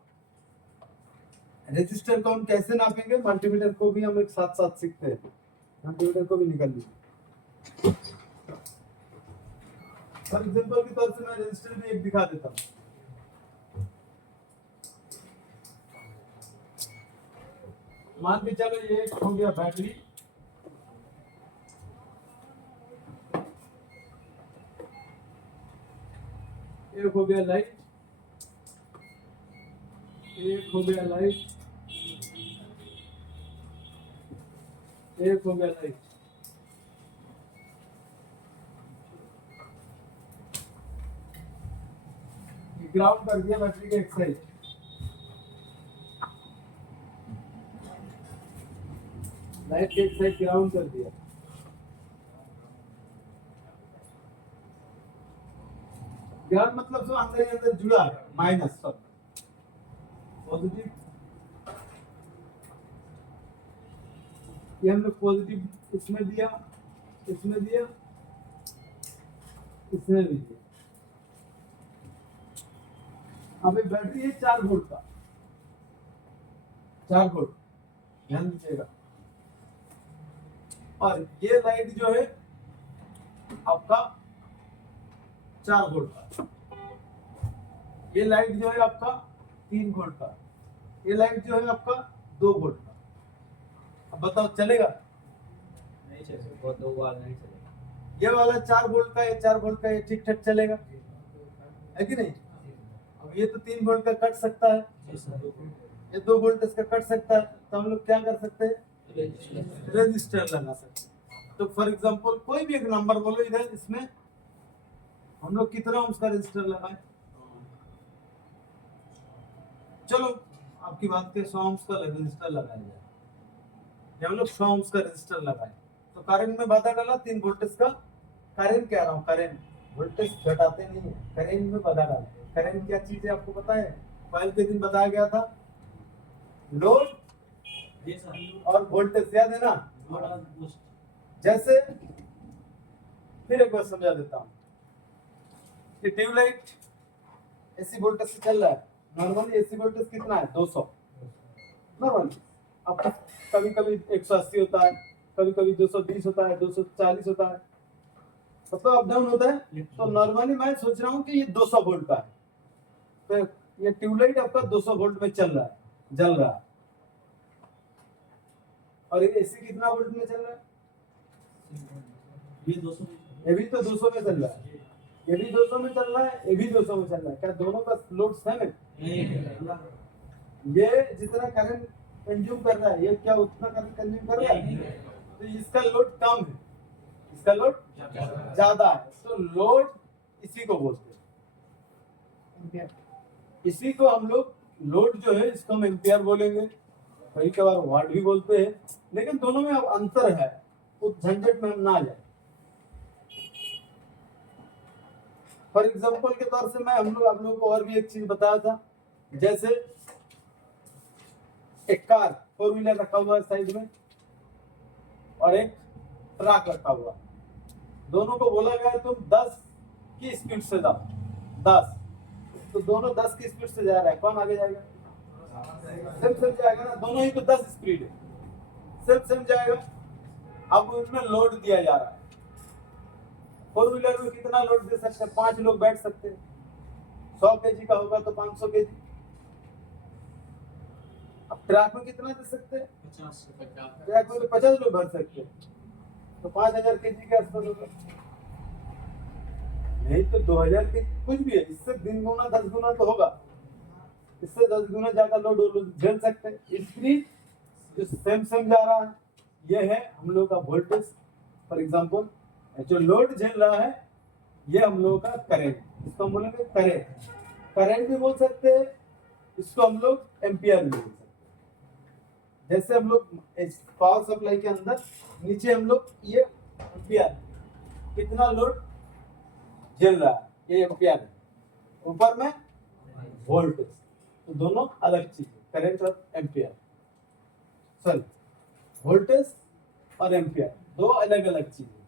रजिस्टर को हम कैसे नापेंगे, मल्टीमीटर को भी हम एक साथ साथ सीखते हैं, मल्टीमीटर को भी निकाल लीजिए। फॉर एग्जांपल के तौर से मैं रजिस्टर भी एक दिखा देता हूँ। मान के चलो ये हो गया बैटरी, एक हो गया लाइट, एक हो गया लाइट, एक हो गया लाइट। ग्राउंड कर दिया बैटरी के एक साइड, लाइट के एक साइड ग्राउंड कर दिया। ग्राउंड मतलब जो अंदर ही अंदर जुड़ा है, माइनस सब पॉजिटिव, ये हम लोग पॉजिटिव इसमें दिया, इसमें दिया, इसमें भी दिया। अब एक बैटरी है 4 वोल्ट का, 4 वोल्ट, ध्यान दीजिएगा। और ये लाइट जो है आपका 4 वोल्ट का, ये लाइट जो है आपका 3 वोल्ट का, ये लाइट जो है आपका 2 वोल्ट का। अब बताओ चलेगा? नहीं चलेगा, 2 बार नहीं चलेगा। ये वाला 4 वोल्ट का, ये 4 वोल्ट का, ये ठीक ठाक चलेगा, है कि नहीं? अब ये तो 3 वोल्ट का कट सकता है, ये 2 वोल्ट इसका कट सकता है, तो हम लोग क्या कर सकते हैं, रजिस्टर लगा सकते हैं। तो फॉर एग्जांपल कोई भी एक नंबर बोलो इधर, इसमें हम लोग कितना ओम्स का रजिस्टर लगाएं? चलो आपकी बात के 100 ओम्स का रजिस्टर लगाया जाए, हम लोग 100 ओम्स का रजिस्टर लगाए तो करंट में बाधा डाला 3 वोल्टेज का, करंट कह रहा हूँ, करंट वोल्टेज घटाते नहीं है, करंट में बाधा डालते। करंट क्या चीज है आपको पता है? पहले के दिन बताया गया था, लोड और वोल्टेज, याद है ना? जैसे फिर एक बार समझा देता हूँ। ये ट्यूबलाइट एसी वोल्टेज से चल रहा है। नॉर्मली एसी वोल्टेज कितना है? 200 नॉर्मली। अब कभी कभी 180 होता है, कभी कभी 220 होता है, 240 होता है, मतलब अप डाउन होता है। तो नॉर्मली मैं सोच रहा हूँ कि ये 200 वोल्ट का है, तो ये ट्यूबलाइट आपका 200 वोल्ट में चल रहा है, जल रहा है। और ये एसी कितना वोल्ट में चल रहा है? ये भी तो 200 में चल रहा है, ये भी 200 में चल रहा है, ये भी 200 में चल रहा है। क्या दोनों का लोड सेम है? ये जितना करंट कंज्यूम कर रहा है, ये क्या उतना करंट कंज्यूम कर रहा है? तो इसका लोड कम है, इसका लोड ज्यादा है। तो लोड इसी को बोलते हैं, इसी को हम लोग लोड जो है इसको हम एम्पियर बोलेंगे, कई कबार वाट भी बोलते हैं, लेकिन दोनों में अब अंतर है, उस झंझट में हम ना जाए। फॉर एग्जाम्पल के तौर से मैं आप लोगों को और भी एक चीज बताया था, जैसे एक कार 4 व्हीलर रखा हुआ है साइड में और एक ट्रक रखा हुआ, दोनों को बोला गया तुम 10 की स्पीड से जाओ, 10, तो दोनों 10 की स्पीड से जा रहा है, कौन आगे जाएगा? सेम जाएगा ना, दोनों ही तो 10 स्पीड है, सेम जाएगा। अब उसमें लोड दिया जा रहा है, 4 व्हीलर में कितना लोड दे सकते हैं? 5 लोग बैठ सकते हैं, 100 kg का होगा तो 500 kg। अब ट्रक में कितना दे सकते हैं? 50 ट्रक में तो 50 लोग भर सकते हैं, तो 5000 kg के आसपास होगा, नहीं तो 2000 kg कुछ भी है, इससे 3 गुना 10 गुना तो होगा, इससे 10 गुना ज्यादा लोड झेल सकते हैं। इसलिए जो सेम जा रहा है, ये है हम लोग का वोल्टेज। फॉर एग्जांपल जो लोड झेल रहा है ये हम लोगों का करंट, इसको हम बोलेंगे करंट भी बोल सकते हैं, इसको हम लोग एम्पियर भी बोल सकते हैं। जैसे हम लोग पावर सप्लाई के अंदर नीचे हम लोग ये एम्पियर कितना लोड झेल रहा है, ये एम्पियर है, ऊपर में वोल्टेज, तो दोनों अलग चीज है, करंट और एम्पियर, सॉरी वोल्टेज और एम्पियर दो अलग अलग चीज है।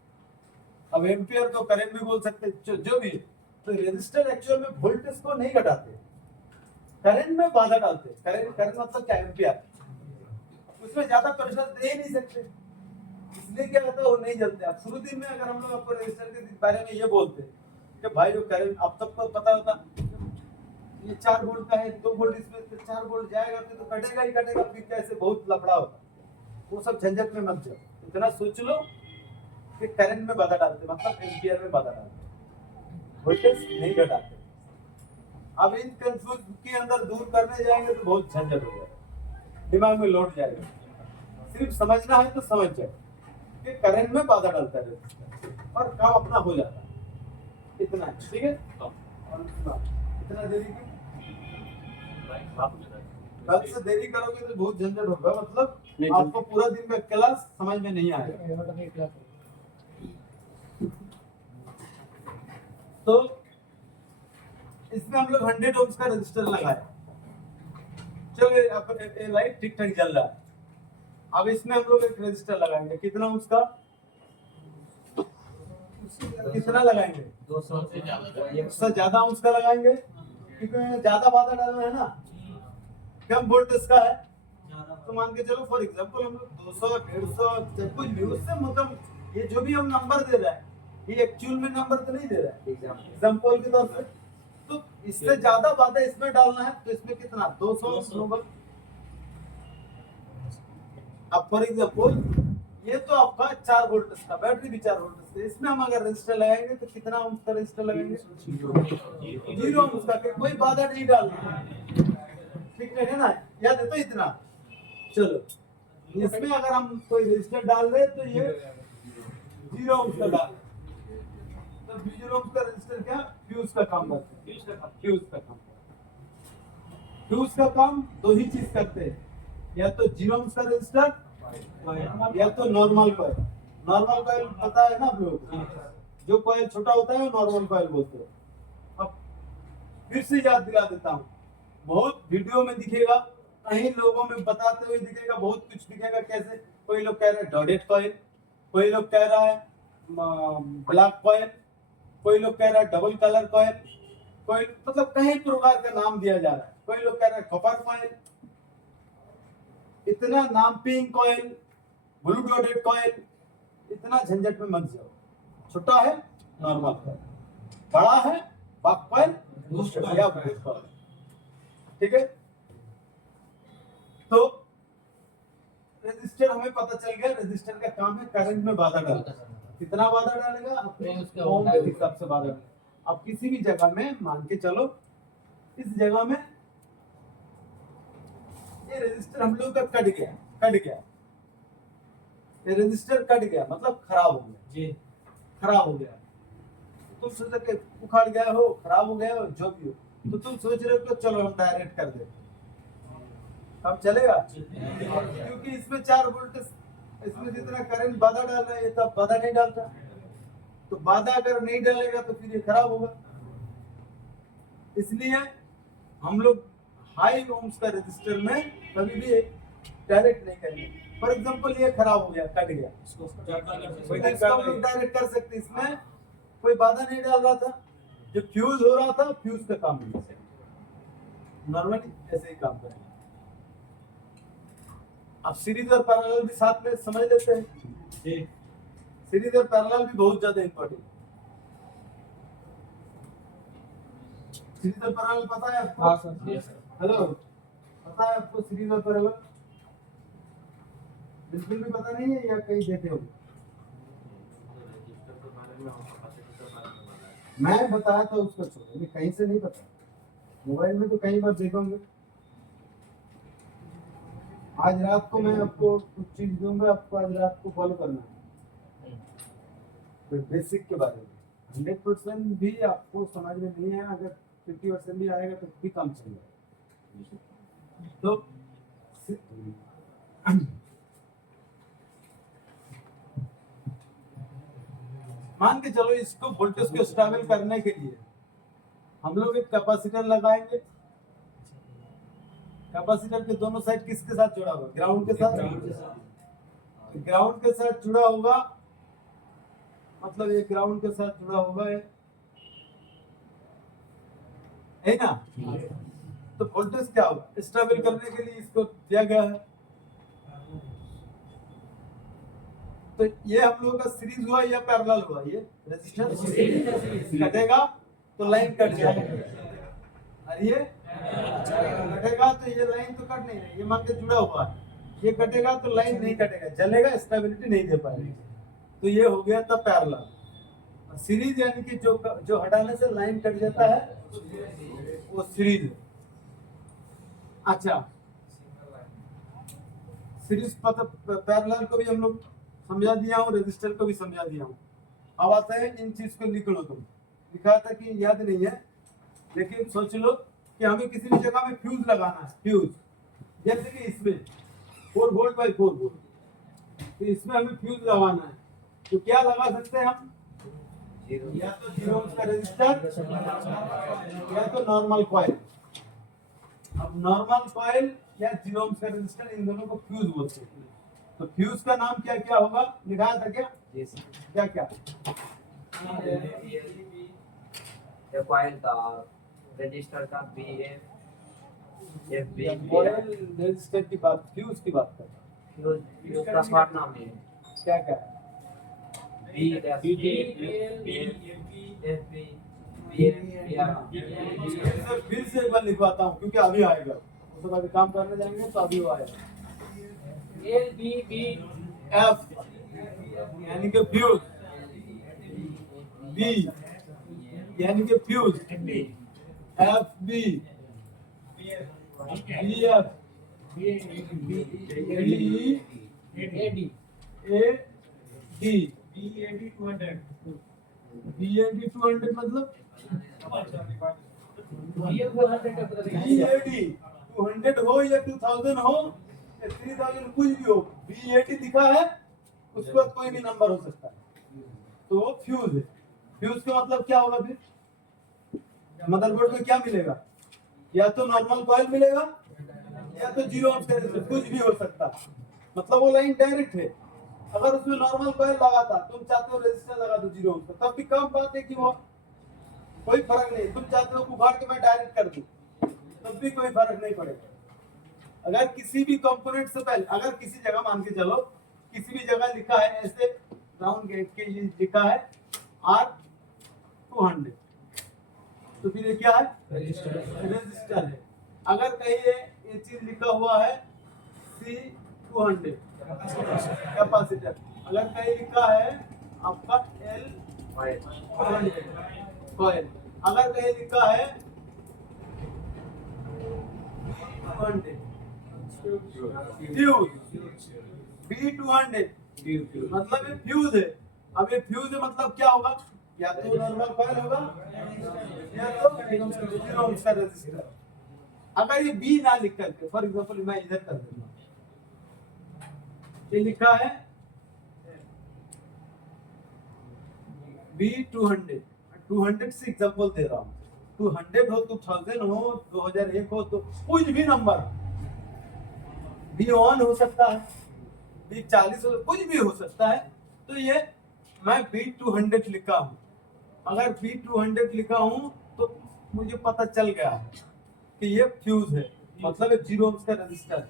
अब एम्पियर को करंट भी बोल सकते हैं, जो भी। तो रेजिस्टर एक्चुअल में वोल्टेज को नहीं घटाते, करंट में बाधा डालते। करंट मतलब क्या? एम्पियर, उसमें ज्यादा प्रेशर दे ही नहीं सकते, इसलिए क्या होता है वो नहीं जलते। अब शुरू में अगर हम लोग आपको रेजिस्टर के बारे में ये बोलते कि भाई जो करंट, अब सबको पता होता ये 4 वोल्ट का है, 2 वोल्ट इसमें, तो 4 वोल्ट जाएगा तो कटेगा ही कटेगा, फिर कैसे बहुत लफड़ा होता। वो सब झंझट में मत जाओ, इतना सोच लो कि करंट में बाधा डालते मतलब एम्पियर में बाधा डालते, वोल्टेज नहीं घटाते। अब इन कंफ्यूज के अंदर दूर करने जाएंगे तो बहुत झंझट हो जाएगा, दिमाग में लौट जाएगा। सिर्फ समझना है तो समझ जाओ कि करंट में बाधा डालता है और काम अपना हो जाता है, इतना ठीक है। और इतना देरी की कल से देरी करोगे तो बहुत झंझट होगा, मतलब आपको पूरा दिन का क्लास समझ में नहीं आएगा। तो इसमें हम लोग 100 ओम्स का रजिस्टर लगाया, चलो अब लाइट ठीक ठाक जल रहा है। अब इसमें हम लोग एक रजिस्टर लगाएंगे, कितना ओम्स का? कितना लगाएंगे? 200 से ज्यादा, 100 ज्यादा ओम्स का लगाएंगे, क्योंकि ज्यादा बाधा डालना है ना, कम वोल्टेज का है। तो मान के चलो फॉर एग्जांपल हम लोग 200 150 कुछ भी, उससे मतलब ये जो भी हम नंबर दे रहा है ये एक्चुअल में नंबर तो नहीं दे रहा है, एग्जांपल के तौर पे। तो इससे ज्यादा बाधा इसमें डालना है, तो इसमें कितना? 200 ग्लोबल। अब फॉर एग्जांपल ये तो आपका 4 वोल्ट का बैटरी भी 4 वोल्ट का, इसमें हम अगर रजिस्टर लगाएंगे तो कितना ओम का रजिस्टर लगाएंगे? 0 ओम का, कोई बाधा नहीं डालना, ठीक है ना, याद है? तो इतना चलो, इसमें अगर हम कोई रजिस्टर डाल दे तो ये 0 ओम का डाल, तो 0 ओम का रजिस्टर क्या? फ्यूज का काम करता है, फ्यूज का काम दो ही चीज करते हैं, या तो 0 ओम का रजिस्टर या तो नॉर्मल कॉइल। नॉर्मल कॉइल पता है ना आप लोगों को, जो कॉइल छोटा होता है वो नॉर्मल कॉइल बोलते हैं। अब फिर से याद दिला देता हूँ, बहुत वीडियो में दिखेगा, कहीं लोगों में बताते हुए दिखेगा, बहुत कुछ दिखेगा। कैसे? कोई लोग कह रहे हैं डॉटेड कॉइल, कोई लोग कह रहा है ब्लैक कॉइल, कोई लोग कह रहा है डबल कलर कॉइल, कोई मतलब कई प्रकार का नाम दिया जा रहा है, कोई लोग कह रहा है कॉपर कॉइल, इतना नाम, pink coil, blue dotted coil, इतना झंझट में मत जाओ। छोटा है नॉर्मल कॉइल, बड़ा है बक कॉइल या बूस्ट कॉइल, ठीक है। तो रेजिस्टर हमें पता चल गया, रेजिस्टर का काम है करंट में बाधा डालना। कितना बाधा डालेगा अपने ओम के हिसाब से बाधा डालेगा। अब किसी भी जगह में मान के चलो, इस जगह में ये रेजिस्टर हम लोग का कट गया, ये रेजिस्टर कट गया मतलब खराब हो गया जी, खराब हो गया। तुम सोच के उखाड़ गया हो, खराब हो गया हो, जो भी हो, तो तुम सोच रहे हो कि चलो हम डायरेक्ट कर दे, अब चलेगा? क्योंकि इसमें 4 वोल्ट, इसमें जितना करंट बाधा डाल रहा है ये तो बाधा नहीं डालता, तो बाधा अगर नहीं डालेगा तो फिर ये खराब होगा। इसलिए हम लोग हाई ओम्स का रेजिस्टर में कभी भी डायरेक्ट नहीं करेंगे। फॉर एग्जांपल ये खराब हो गया, कट गया, इसको हम लोग डायरेक्ट कर सकते। इसमें कोई बाधा नहीं डाल रहा था, जो फ्यूज हो रहा था फ्यूज का काम नहीं, नॉर्मली ऐसे ही काम करेंगे। अब सीरीज और पैरेलल भी साथ में समझ लेते हैं जी। सीरीज और पैरेलल भी बहुत ज्यादा इंपॉर्टेंट। सीरीज और पैरेलल पता है आपको? हाँ सर। हेलो, पता है आपको सीरीज और पैरेलल? बिल्कुल भी पता नहीं है या कहीं देते हो? मैं बताया था उसको, छोड़ो, कहीं से नहीं पता, मोबाइल में तो कई बार देखोगे। आज रात को मैं आपको कुछ चीज दूंगा, आपको आज रात को फॉलो करना है, तो बेसिक के बारे में 100% भी आपको समझ में नहीं है, अगर 50% भी आएगा तो भी कम चलेगा। तो मान के चलो इसको वोल्टेज को स्टेबल करने के लिए हम लोग एक कैपेसिटर लगाएंगे। कैपेसिटर के दोनों साइड किसके साथ जुड़ा होगा? ग्राउंड के साथ। ग्राउंड के साथ जुड़ा होगा, मतलब ये ग्राउंड के साथ जुड़ा होगा, है ना? तो वोल्टेज क्या होगा? स्टेबल करने के लिए इसको दिया गया है। तो ये हम लोगों का सीरीज हुआ या पैरेलल हुआ? ये रेजिस्टेंस कटेगा तो लाइन कट जाएगा, और ये कटेगा तो ये लाइन तो कट नहीं रही, ये मान के जुड़ा हुआ है, ये कटेगा तो लाइन नहीं कटेगा, चलेगा, स्टेबिलिटी नहीं दे पाएगा, तो ये हो गया तब पैरेलल। सीरीज यानी कि जो हटाने से लाइन कट जाता है वो सीरीज। अच्छा, सीरीज पैरेलल को भी हम लोग समझा दिया हूँ, रेजिस्टर को भी समझा दिया हूँ। अब आता है इन चीज को लिख लो। तुम लिखा था कि याद नहीं है, लेकिन सोच लो कि हमें किसी भी जगह में फ्यूज लगाना है। फ्यूज जैसे कि इसमें 4 वोल्ट बाई 4 वोल्ट, तो इसमें हमें फ्यूज लगाना है, तो क्या लगा सकते हैं हम? या तो 0 ओम का रेजिस्टर या तो नॉर्मल कॉइल। अब नॉर्मल कॉइल या 0 ओम का रेजिस्टर, इन दोनों को फ्यूज बोलते हैं। तो फ्यूज का नाम क्या क्या होगा? लिखा था क्या? क्या क्या? कॉइल का, रजिस्टर का, एफबी, कॉइल रेजिस्टर की बात, फ्यूज की बात कर। फ्यूज का शॉर्ट नाम है क्या क्या? फिर से एक बार लिखवाता हूँ क्योंकि अभी आएगा, उसको अभी काम करने जाएंगे तो अभी वो आएगा। एफ यानी कि फ्यूज, बी यानी कि fuse, F B, B F, D A D, BAD 200 मतलब BAD 200 हो या 2000 हो या 3000 कुछ भी हो, BAD दिखा है, उसके बाद कोई भी नंबर हो सकता है, तो वो फ्यूज है। फ्यूज का मतलब क्या होगा? फिर मदरबोर्ड में क्या मिलेगा? या तो नॉर्मल कॉइल मिलेगा या तो 0 ओम का रेजिस्टर, कुछ भी हो सकता है, मतलब वो लाइन डायरेक्ट है। अगर उसमें नॉर्मल कॉइल लगा था, तुम चाहते हो रेजिस्टर लगा दो 0 ohms का, तब भी कम बात है कि वो कोई फर्क नहीं। तुम चाहते हो उखाड़ के मैं डायरेक्ट कर दूं, तब भी कोई फर्क नहीं पड़ेगा। अगर किसी भी कंपोनेंट से पहले, अगर किसी जगह मान के चलो किसी भी जगह लिखा है ऐसे राउंड गेट के लिए लिखा है R200, तो फिर ये क्या है? रेजिस्टर है। अगर कहीं ये चीज लिखा हुआ है C200 कैपेसिटर, अगर कहीं लिखा है आपका L200 कॉइल, अगर कहीं लिखा है B200 मतलब ये फ्यूज है। अब ये फ्यूज है मतलब क्या होगा? या तो नॉर्मल कॉइल होगा या तो 0 ohms का रेजिस्टर। अगर ये बी ना लिख करके, फॉर एग्जांपल मैं इधर कर दूंगा, ये लिखा है B200, 200 से एग्जांपल दे रहा हूँ, 200 हो, 2000 हो, 2001 हो, तो कुछ भी नंबर B1 हो सकता है, B40 हो, कुछ भी हो सकता है। तो ये मैं B200 लिखा हूँ। अगर B200 लिखा हूँ तो मुझे पता चल गया है कि ये फ्यूज है, मतलब 0 ohms का रेजिस्टर है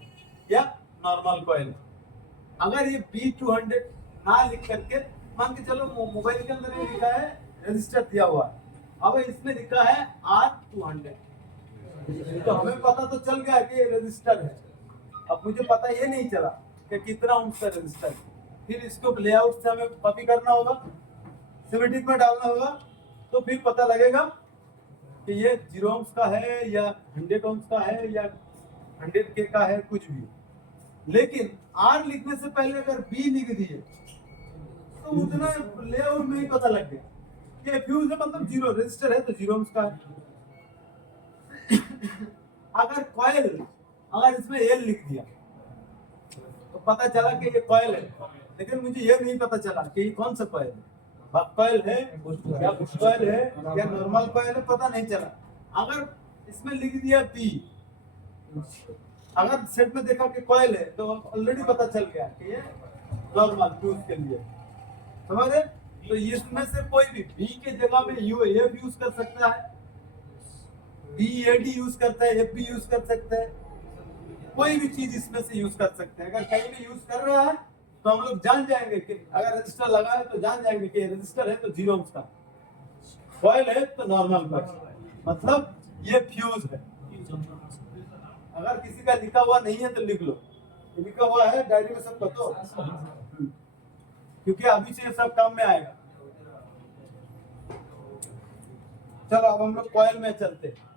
या नॉर्मल कॉइल है। अगर ये B200 ना लिख करके, मान के चलो मोबाइल के अंदर ये लिखा है रेजिस्टर दिया हुआ है, अब इसमें लिखा है R200, तो हमें पता तो चल गया कि ये रेजिस्टर है। अब मुझे पता ये नहीं चला कि कितना ohms का रेजिस्टर है। फिर इसको लेआउट से हमें कॉपी करना होगा, सिमेटिक में डालना होगा, तो फिर पता लगेगा कि ये 0 ohms का है या 100 ohms का है या 100K का है, कुछ भी। लेकिन R लिखने से पहले अगर B लिख दिए तो उतना लेआउट में ही पता लग गया कि फ्यूज है, मतलब 0 रेजिस्टर है तो 0 ohms का है। अगर कॉइल, अगर इसमें L लिख दिया तो पता चला कि ये कॉइल है, लेकिन मुझे ये नहीं पता चला कि ये कौन सा कॉइल है, बक कॉइल है या बुश कॉइल है या नॉर्मल कॉइल है, पता नहीं चला। अगर इसमें लिख दिया B, अगर सेट में देखा कि कॉइल है तो ऑलरेडी पता चल गया कि ये नॉर्मल फ्यूज के लिए, समझ रहे? तो इसमें से कोई भी B के जगह में UAF यूज कर सकता है, BAD यूज करता है, FB यूज कर सकता है, कोई भी चीज इसमें से यूज कर सकते हैं। अगर कहीं भी यूज कर रहा है तो हम लोग जान जाएंगे कि अगर रजिस्टर लगा है तो जान जाएंगे कि रजिस्टर है तो 0 ohms का, कॉइल है तो नॉर्मल कॉइल, मतलब ये फ्यूज है। अगर किसी का लिखा हुआ नहीं है तो लिख लो, लिखा हुआ है डायरी में सबको, तो क्योंकि अभी से सब काम में आएगा। चलो अब हम लोग कॉइल में चलते हैं।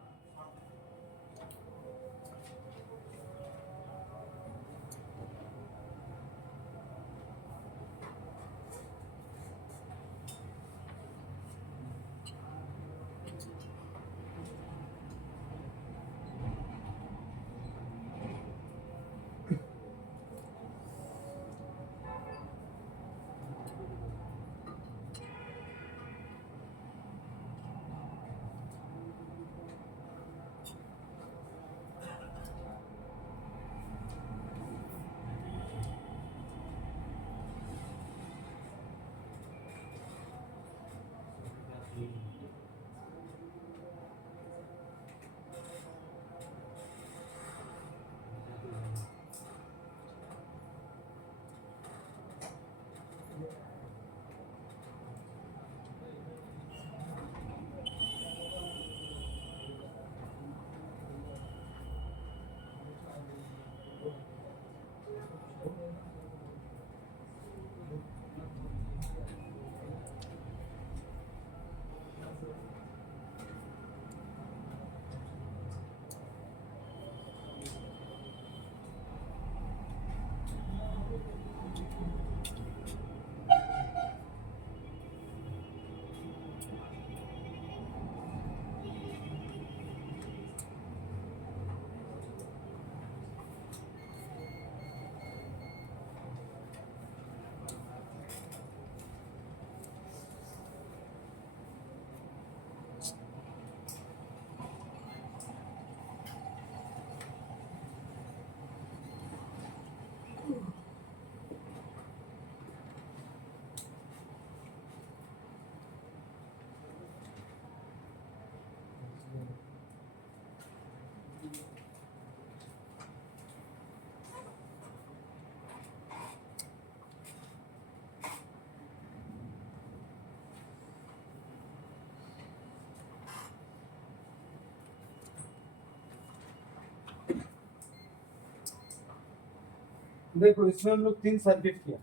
देखो इसमें हम लोग 3 सर्किट किया।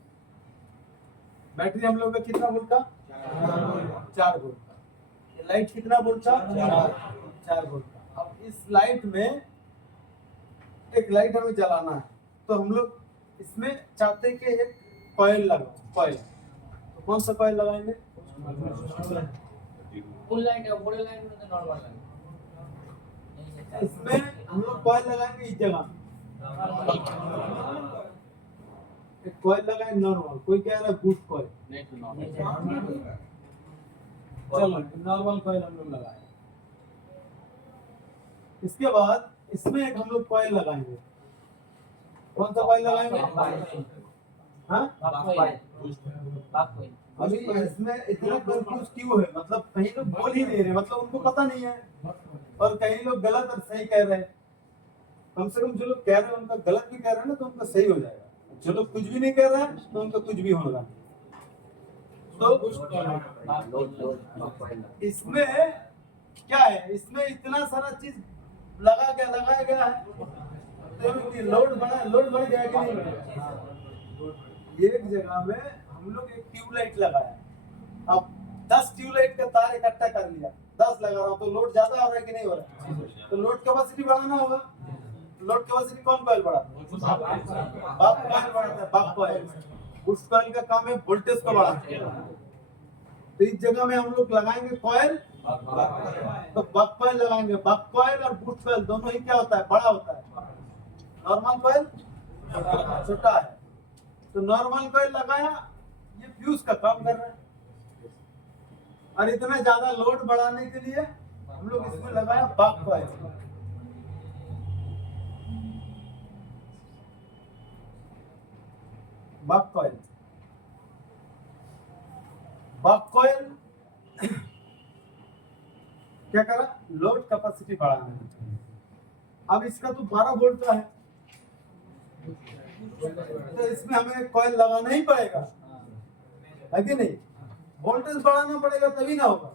बैटरी हम लोग का कितना वोल्ट का? 4 वोल्ट का। लाइट कितना वोल्ट का? 4 वोल्ट का। अब इस लाइट में एक लाइट हमें जलाना है, तो हम लोग इसमें चाहते हैं कि एक कॉइल लगाओ। कॉइल तो कौन सा कॉइल लगाएंगे? फुल लाइट है, बड़े लाइट में तो नॉर्मल लाइट। इसमें हम लोग कॉइल लगाएंगे इस जगह। एक कॉइल लगाए नॉर्मल, कोई कह रहा है बूस्ट कॉइल। नहीं तो नॉर्मल। चलो नॉर्मल कॉइल हम लोग लगाए। इसके बाद इसमें एक हम लोग कॉइल लगाएंगे। कौन सा कॉइल लगाएंगे? हाँ अभी इसमें इतना कंफ्यूज क्यों है? मतलब कहीं लोग बोल ही नहीं रहे, मतलब उनको पता नहीं है, और कहीं लोग गलत और सही कह रहे हैं। कम से कम जो लोग कह रहे हैं उनका गलत भी कह रहे हैं ना, तो उनका सही हो जाएगा। जो लोग कुछ भी नहीं कह रहे हैं तो उनका कुछ भी होगा। तो इसमें क्या है? इसमें इतना सारा चीज लगाया गया है, तो लोड बढ़ गया कि नहीं बढ़ा? एक जगह में हम लोग एक ट्यूबलाइट लगाया। अब 10 ट्यूबलाइट का तार इकट्ठा कर लिया, 10 लगा रहा हूँ, तो लोड ज्यादा हो रहा है कि नहीं हो रहा है? तो लोड कैपेसिटी बढ़ाना होगा। लोड कैपेसिटी कौन कॉइल बढ़ाता है? बक कॉइल बढ़ाता है। बक कॉइल, उस कॉइल का काम है वोल्टेज को बढ़ाना। तो इस जगह में हम लोग लगाएंगे कॉइल, तो बक कॉइल लगाएंगे। बक कॉइल और बूस्ट कॉइल दोनों ही क्या होता है? बड़ा होता है। नॉर्मल कॉइल छोटा है। तो नॉर्मल कॉइल लगाया, ये फ्यूज का काम कर रहा है। और इतना ज्यादा लोड बढ़ाने के लिए हम लोग इसमें लगाया बक कॉइल। बक कॉइल, बक कॉइल क्या करा? लोड कैपेसिटी बढ़ाना। अब इसका तो 12 वोल्ट का है, तो इसमें हमें कॉइल लगाना ही पड़ेगा, है कि नहीं? वोल्टेज बढ़ाना पड़ेगा तभी ना होगा।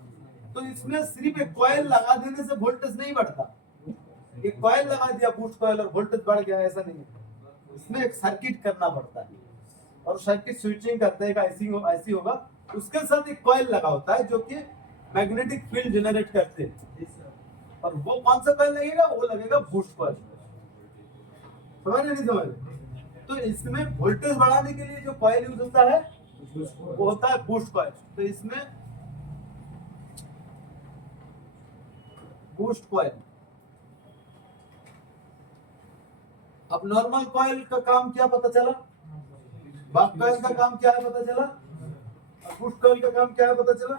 तो इसमें सिर्फ एक कॉइल लगा देने से वोल्टेज नहीं बढ़ता। एक कॉइल लगा दिया बूस्ट कॉइल और वोल्टेज बढ़ गया, ऐसा नहीं है। इसमें एक सर्किट करना पड़ता है, और सर्किट स्विचिंग करते हैं ऐसी होगा। उसके साथ एक कॉइल लगा होता है जो कि मैग्नेटिक फील्ड जनरेट करते हैं। और वो कौन सा कॉइल लगेगा? वो लगेगा बूस्ट कॉइल। समझ नहीं समझ? तो इसमें वोल्टेज बढ़ाने के लिए जो कॉइल यूज होता है वो होता है बूस्ट कॉइल। तो इसमें बूस्ट कॉइल। अब नॉर्मल कॉइल का काम क्या पता चला? बक कॉइल का काम क्या है पता चला? और बूस्ट कॉइल का काम क्या है पता चला?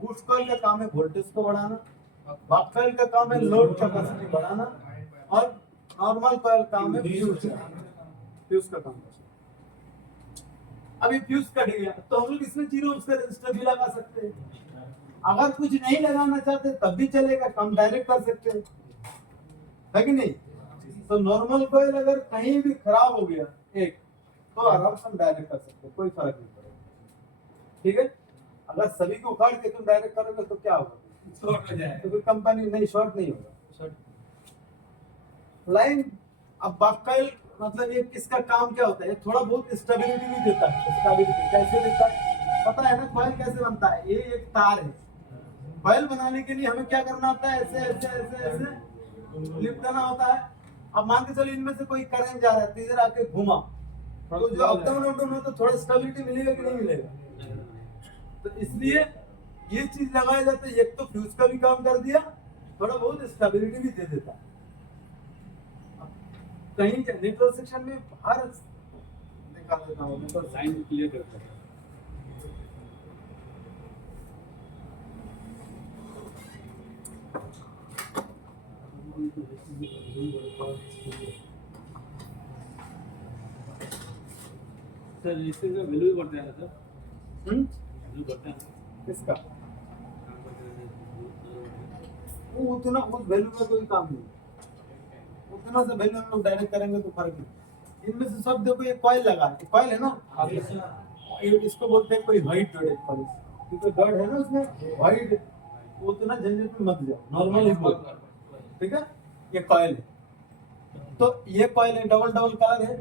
बूस्ट कॉइल का काम है वोल्टेज को बढ़ाना, बक कॉइल का काम है लोड कैपेसिटी बढ़ाना, और नॉर्मल कॉइल काम है फ्यूज का काम। अब ये फ्यूज कट गया तो हम लोग इसमें 0 ओम का रेजिस्टर भी लगा सकते हैं। अगर कुछ नहीं लगाना चाहते तब भी चलेगा, हम डायरेक्ट कर सकते हैं, है कि नहीं? तो नॉर्मल कॉइल अगर कहीं भी खराब हो गया एक, तो आराम से हम डायरेक्ट कर सकते हैं, कोई फर्क नहीं पड़ेगा। ठीक है? अगर सभी को उखाड़ के तुम डायरेक्ट करोगे तो क्या होगा? शॉर्ट हो जाएगा। तो कोई कंपनी नहीं, शॉर्ट नहीं होगा। लाइन, अब बक कॉइल मतलब ये किसका काम क्या होता है? थोड़ा बहुत स्टेबिलिटी भी देता है। स्टेबिलिटी कैसे देता है पता है ना? कॉइल कैसे बनता है? ये एक तार है। कॉइल बनाने के लिए हमें क्या करना होता है? ऐसे ऐसे ऐसे ऐसे लिपटाना होता है। अब मान के चलो इनमें से कोई करंट जा रहा है, तो इधर आके घुमा, तो जो अप डाउन हो तो थोड़ा स्टेबिलिटी मिलेगा कि नहीं मिलेगा? तो इसलिए ये चीज लगाया जाता है। एक तो फ्यूज का भी काम कर दिया, थोड़ा बहुत स्टेबिलिटी भी दे देता है। कहीं नेटवर्क सेक्शन में बाहर दिखा देता हूँ, नेटवर्क लाइन क्लियर करता है। सर इससे जो वैल्यू बढ़ता है ना सर, वैल्यू बढ़ता है किसका? वो उतना उस वैल्यू का कोई काम नहीं, उतना से वैल्यू हम लोग डायरेक्ट करेंगे तो फर्क नहीं। इनमें से सब देखो ये कॉइल लगा है, कॉइल है ना, ये इसको बोलते हैं कोई व्हाइट डॉट कॉइल, क्योंकि डॉट है ना उसमें व्हाइट, उतना झंझट में मत जाओ, नॉर्मल ही बोल, ठीक है? ये कॉइल है, तो ये कॉइल है, डबल डबल कलर है,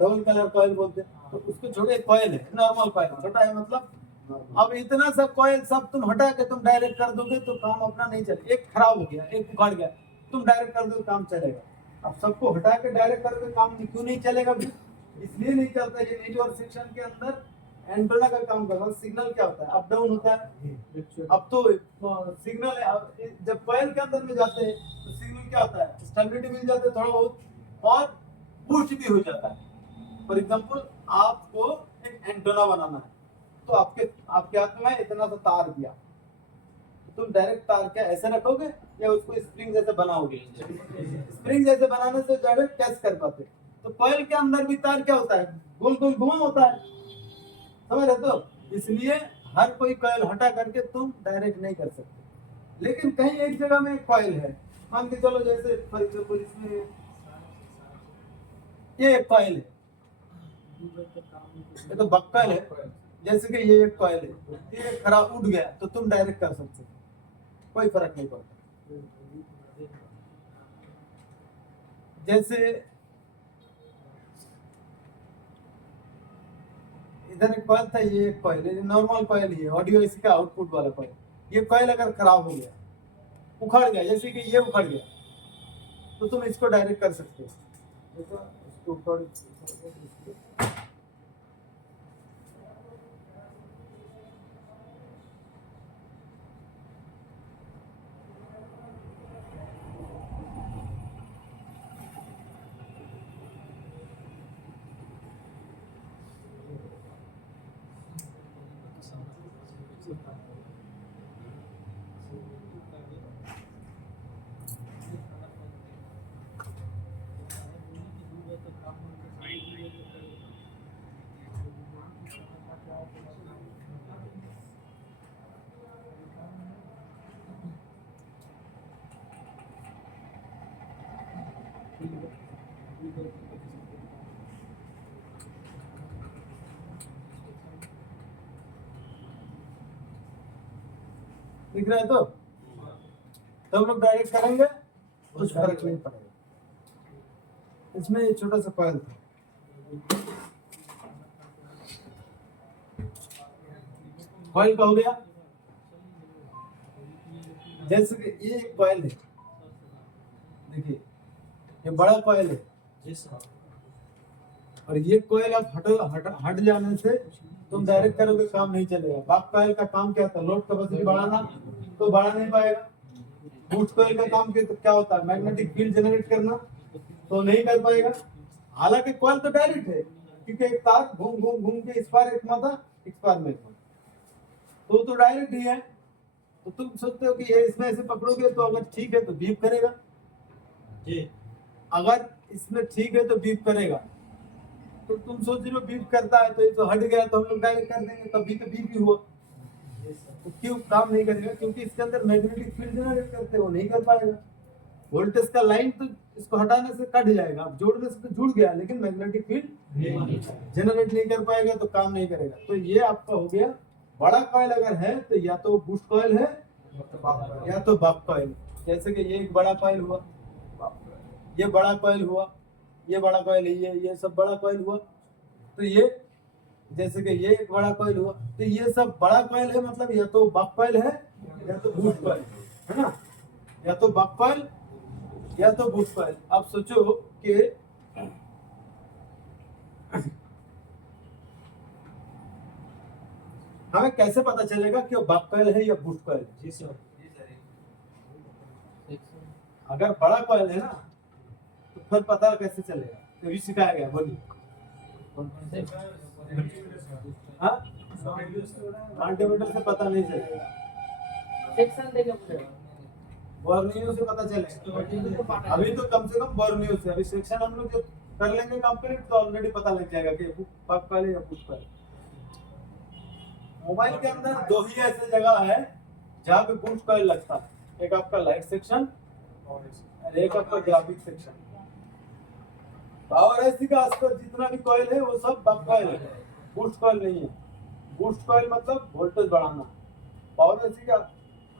डबल कलर कॉइल बोलते हैं। तो उसको छोड़े, कॉइल है नॉर्मल कॉइल, छोटा है मतलब। अब इतना सब कॉइल सब तुम हटा के तुम डायरेक्ट कर दोगे तो काम अपना नहीं चलेगा। एक खराब हो गया, एक उखाड़ गया, तुम डायरेक्ट कर दो काम चलेगा। अब सबको हटा के डायरेक्ट करके काम क्यों नहीं चलेगा फिर? इसलिए नहीं चलता, ये नेटवर्क सेक्शन के अंदर एंटेना का काम करता है। सिग्नल क्या होता है? अप डाउन होता है। अब तो सिग्नल जब कॉइल के अंदर में जाते हैं तो सिग्नल क्या होता है? स्टेबिलिटी मिल जाता है थोड़ा बहुत, और बूस्ट भी हो जाता है। फॉर एग्जांपल आपको एक एंटेना बनाना है, तो आपके हाथ में इतना सा तार दिया, तो तुम डायरेक्ट तार क्या ऐसे रखोगे या उसको स्प्रिंग जैसे बनाओगे? स्प्रिंग जैसे बनाने से डायरेक्ट कैच कर पाते। तो कॉइल के अंदर भी तार क्या होता है? गोल गोल घुमा होता है, समझ रहे? तो इसलिए हर कोई कॉइल हटा करके तुम डायरेक्ट नहीं कर सकते। लेकिन कहीं एक जगह में कॉइल है, मान के चलो जैसे फॉर एग्जांपल इसमें ये एक कॉइल है, ये तो बक्कल है। जैसे कि ये एक कॉइल है, ये खराब उठ गया तो तुम डायरेक्ट कर सकते हो, कोई फर्क नहीं पड़ता। जैसे इधर एक कॉइल था, ये एक कॉइल है, नॉर्मल कॉइल ही है, ऑडियो इसी का आउटपुट वाला कॉइल। ये कॉइल अगर खराब हो गया, उखड़ गया, जैसे कि ये उखड़ गया, तो तुम इसको डायरेक्ट कर सकते हो। देखो इसको उखड़, दिख रहा है? तो हम लोग डायरेक्ट करेंगे, कुछ फर्क नहीं पड़ेगा। इसमें एक छोटा सा कॉइल था, कॉइल का हो गया। जैसे कि ये एक कॉइल है, देखिए ये बड़ा कॉइल है, और ये कॉइल आप हट जाने से तुम डायरेक्ट करोगे काम नहीं चलेगा। बाप कॉइल का काम क्या था? लोड कैपेसिटी बढ़ाना, तो बढ़ा नहीं पाएगा। बूस्ट कॉइल का काम क्या होता है? मैग्नेटिक फील्ड जनरेट करना, तो नहीं कर पाएगा। हालांकि कॉइल तो डायरेक्ट है, क्योंकि एक तार घूम घूम घूम के इस पार एक माथा, इस पार में, तो डायरेक्ट ही है। तो तुम सोचते हो कि ये इसमें ऐसे पकड़ोगे तो अगर ठीक है तो बीप करेगा, अगर इसमें ठीक है तो बीप करेगा। तो तुम सोच रहे हो बीप करता है तो ये तो हट गया तो हम लोग डायरेक्ट कर देंगे, तभी तो बीप ही हुआ। तो क्यों काम नहीं करेगा? क्योंकि इसके अंदर मैग्नेटिक फील्ड जनरेट करते हैं, वो नहीं कर पाएगा। वोल्टेज का लाइन तो इसको हटाने से कट जाएगा, अब जोड़ने से तो जुड़ गया, लेकिन मैग्नेटिक फील्ड जनरेट नहीं कर पाएगा तो काम नहीं करेगा। तो ये आपका हो गया। बड़ा कॉइल अगर है तो या तो बूस्ट कॉइल है या तो बक कॉइल। जैसे कि ये एक बड़ा कॉइल हुआ, ये बड़ा कॉइल हुआ, ये बड़ा कॉइल है, ये सब बड़ा कॉइल हुआ। तो ये जैसे कि ये एक बड़ा कॉइल हुआ, तो ये सब बड़ा कॉइल है, मतलब या तो बक कॉइल है या तो बूस्ट कॉइल है ना, या तो बक कॉइल या तो बूस्ट कॉइल। अब सोचो कि हमें कैसे पता चलेगा कि वो बक कॉइल है या बूस्ट कॉइल? जी सर। अगर बड़ा कॉइल है ना तो फिर पता कैसे चलेगा? कभी सिखाया गया, बोलिए। हाँ, मल्टीमीटर से पता नहीं चलेगा, सेक्शन देखना पड़ेगा, बर्नियो से पता चलेगा। अभी तो कम से कम बर्नियो से, अभी सेक्शन हम लोग जब कर लेंगे कंप्लीट तो ऑलरेडी पता लग जाएगा कि बक कॉइल है या बूस्ट कॉइल। मोबाइल के अंदर दो ही ऐसे जगह है जहाँ पे बूस्ट कॉइल लगता है, एक आपका लाइट सेक्शन और एक आपका ग्राफिक सेक्शन। पावर ऐसी का आसपास जितना भी कॉइल है वो सब बक कॉइल है, बूस्ट कॉइल नहीं है। बूस्ट कॉइल मतलब वोल्टेज बढ़ाना। पावर ऐसी का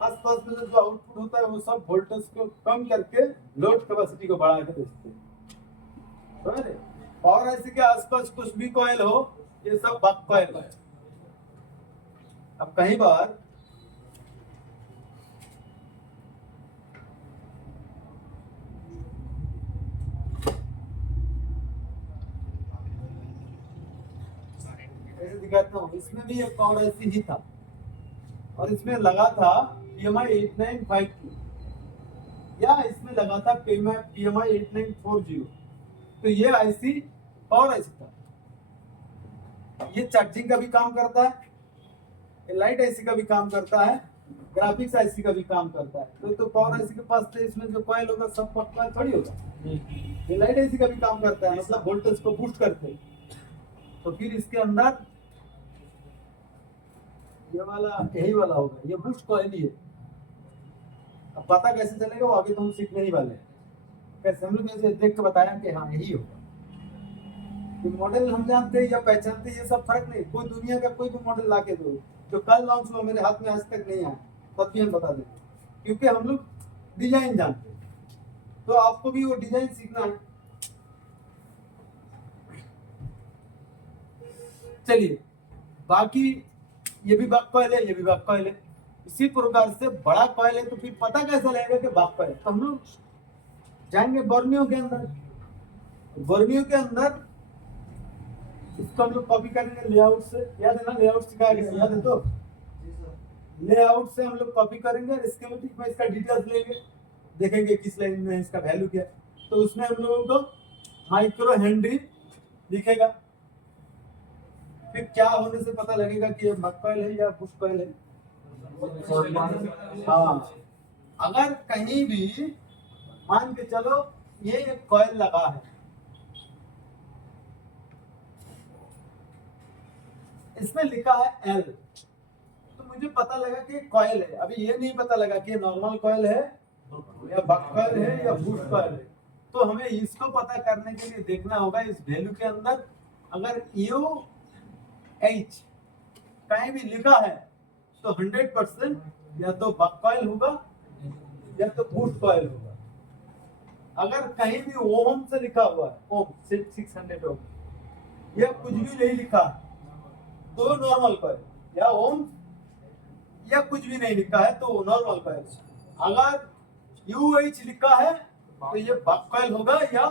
आसपास में जो आउटपुट होता है वो सब वोल्टेज को कम करके लोड कैपेसिटी को बढ़ा के देते हैं। पावर आईसी के आसपास कुछ भी कॉइल हो, ये सब बक कॉइल है। अब कई बार ऐसे दिखाता हूँ, इसमें भी एक पावर आईसी ही था और इसमें लगा था PMI 8952 या इसमें लगा था PMI 8940। तो ये आईसी पावर आईसी था, ये चार्जिंग का भी काम करता है, ये लाइट आईसी का भी काम करता है, ग्राफिक्स आईसी का भी काम करता है। तो पावर आईसी के पास तो इसमें जो कॉइल होगा सब कॉइल थोड़ी होगा। ये लाइट आईसी का भी काम करता है, मतलब वोल्टेज को बूस्ट करते हैं। तो फिर इसके अंदर ये वाला यही वाला होगा, ये बूस्ट कॉइल ही है। अब पता कैसे चलेगा वो आगे तो हम सीखने ही वाले हैं। कैसे हम लोग ऐसे देख के बताया कि हाँ यही होगा। कि मॉडल हम जानते हैं या पहचानते हैं, ये सब फर्क नहीं। कोई दुनिया का कोई भी मॉडल ला के दो जो कल लॉन्च हुआ, मेरे हाथ में आज तक नहीं आया, तब भी हम बता देंगे, क्योंकि हम लोग डिजाइन जानते हैं। तो आपको भी वो डिजाइन सीखना है। चलिए, बाकी ये भी बक कॉइल है, ये भी बक कॉइल है। इसी प्रकार से बड़ा कॉइल है, तो फिर पता कैसे लगेगा कि बक कॉइल है? तो हम लोग जाएंगे बर्नियों के अंदर। बर्नियों के अंदर इसको हम लोग कॉपी करेंगे लेआउट से। याद है ना, लेआउट सिखाया गया, याद है? तो लेआउट से हम लोग कॉपी करेंगे और स्कीमेटिक में इसका डिटेल्स लेंगे, देखेंगे किस लाइन में इसका वैल्यू क्या है। तो उसमें हम लोगों को माइक्रो हेनरी दिखेगा। फिर क्या होने से पता लगेगा कि ये बक कॉइल है या पुश कॉइल है? हाँ, अगर कहीं भी मान के चलो ये एक कॉइल लगा है, इसमें लिखा है L, तो मुझे पता लगा कि कॉइल है। अभी ये नहीं पता लगा कि नॉर्मल कॉइल है या बक कॉइल है या बूस्ट कॉइल है। तो हमें इसको पता करने के लिए देखना होगा इस वैल्यू के अंदर अगर UH कहीं भी लिखा है तो 100% या तो बक कॉइल होगा या तो बूस्ट कॉइल होगा। अगर कहीं भी ओम से लिखा हुआ है, ओम 600 ओम, या कुछ भी नहीं लिखा तो नॉर्मल कॉइल, या ओम या कुछ भी नहीं लिखा है तो नॉर्मल कॉइल। अगर UH लिखा है तो ये बक कॉइल होगा या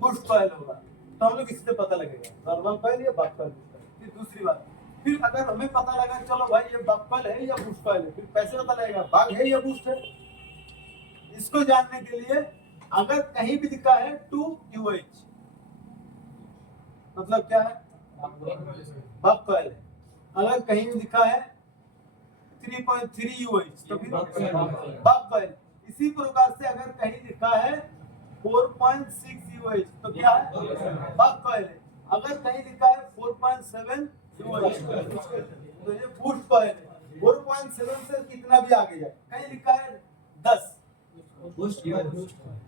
बूस्ट कॉइल होगा। तो हम लोग इससे पता लगेगा नॉर्मल कॉइल या बक कॉइल। फिर दूसरी बात, फिर अगर हमें पता लगा चलो भाई ये बक कॉइल है या बूस्ट कॉइल है, फिर कैसे पता लगेगा बक है या बूस्ट है? इसको जानने के लिए अगर कहीं भी लिखा है 2UH, मतलब क्या है? बक कॉइल है। अगर कहीं भी लिखा है 3.3UH तो फिर बक कॉइल। इसी प्रकार से अगर कहीं लिखा है 4.6UH तो क्या है? बक कॉइल है। अगर कहीं लिखा है 4.7UH तो ये बूस्ट कॉइल है। 4.7 से कितना भी आगे जाए, कहीं लिखा है 10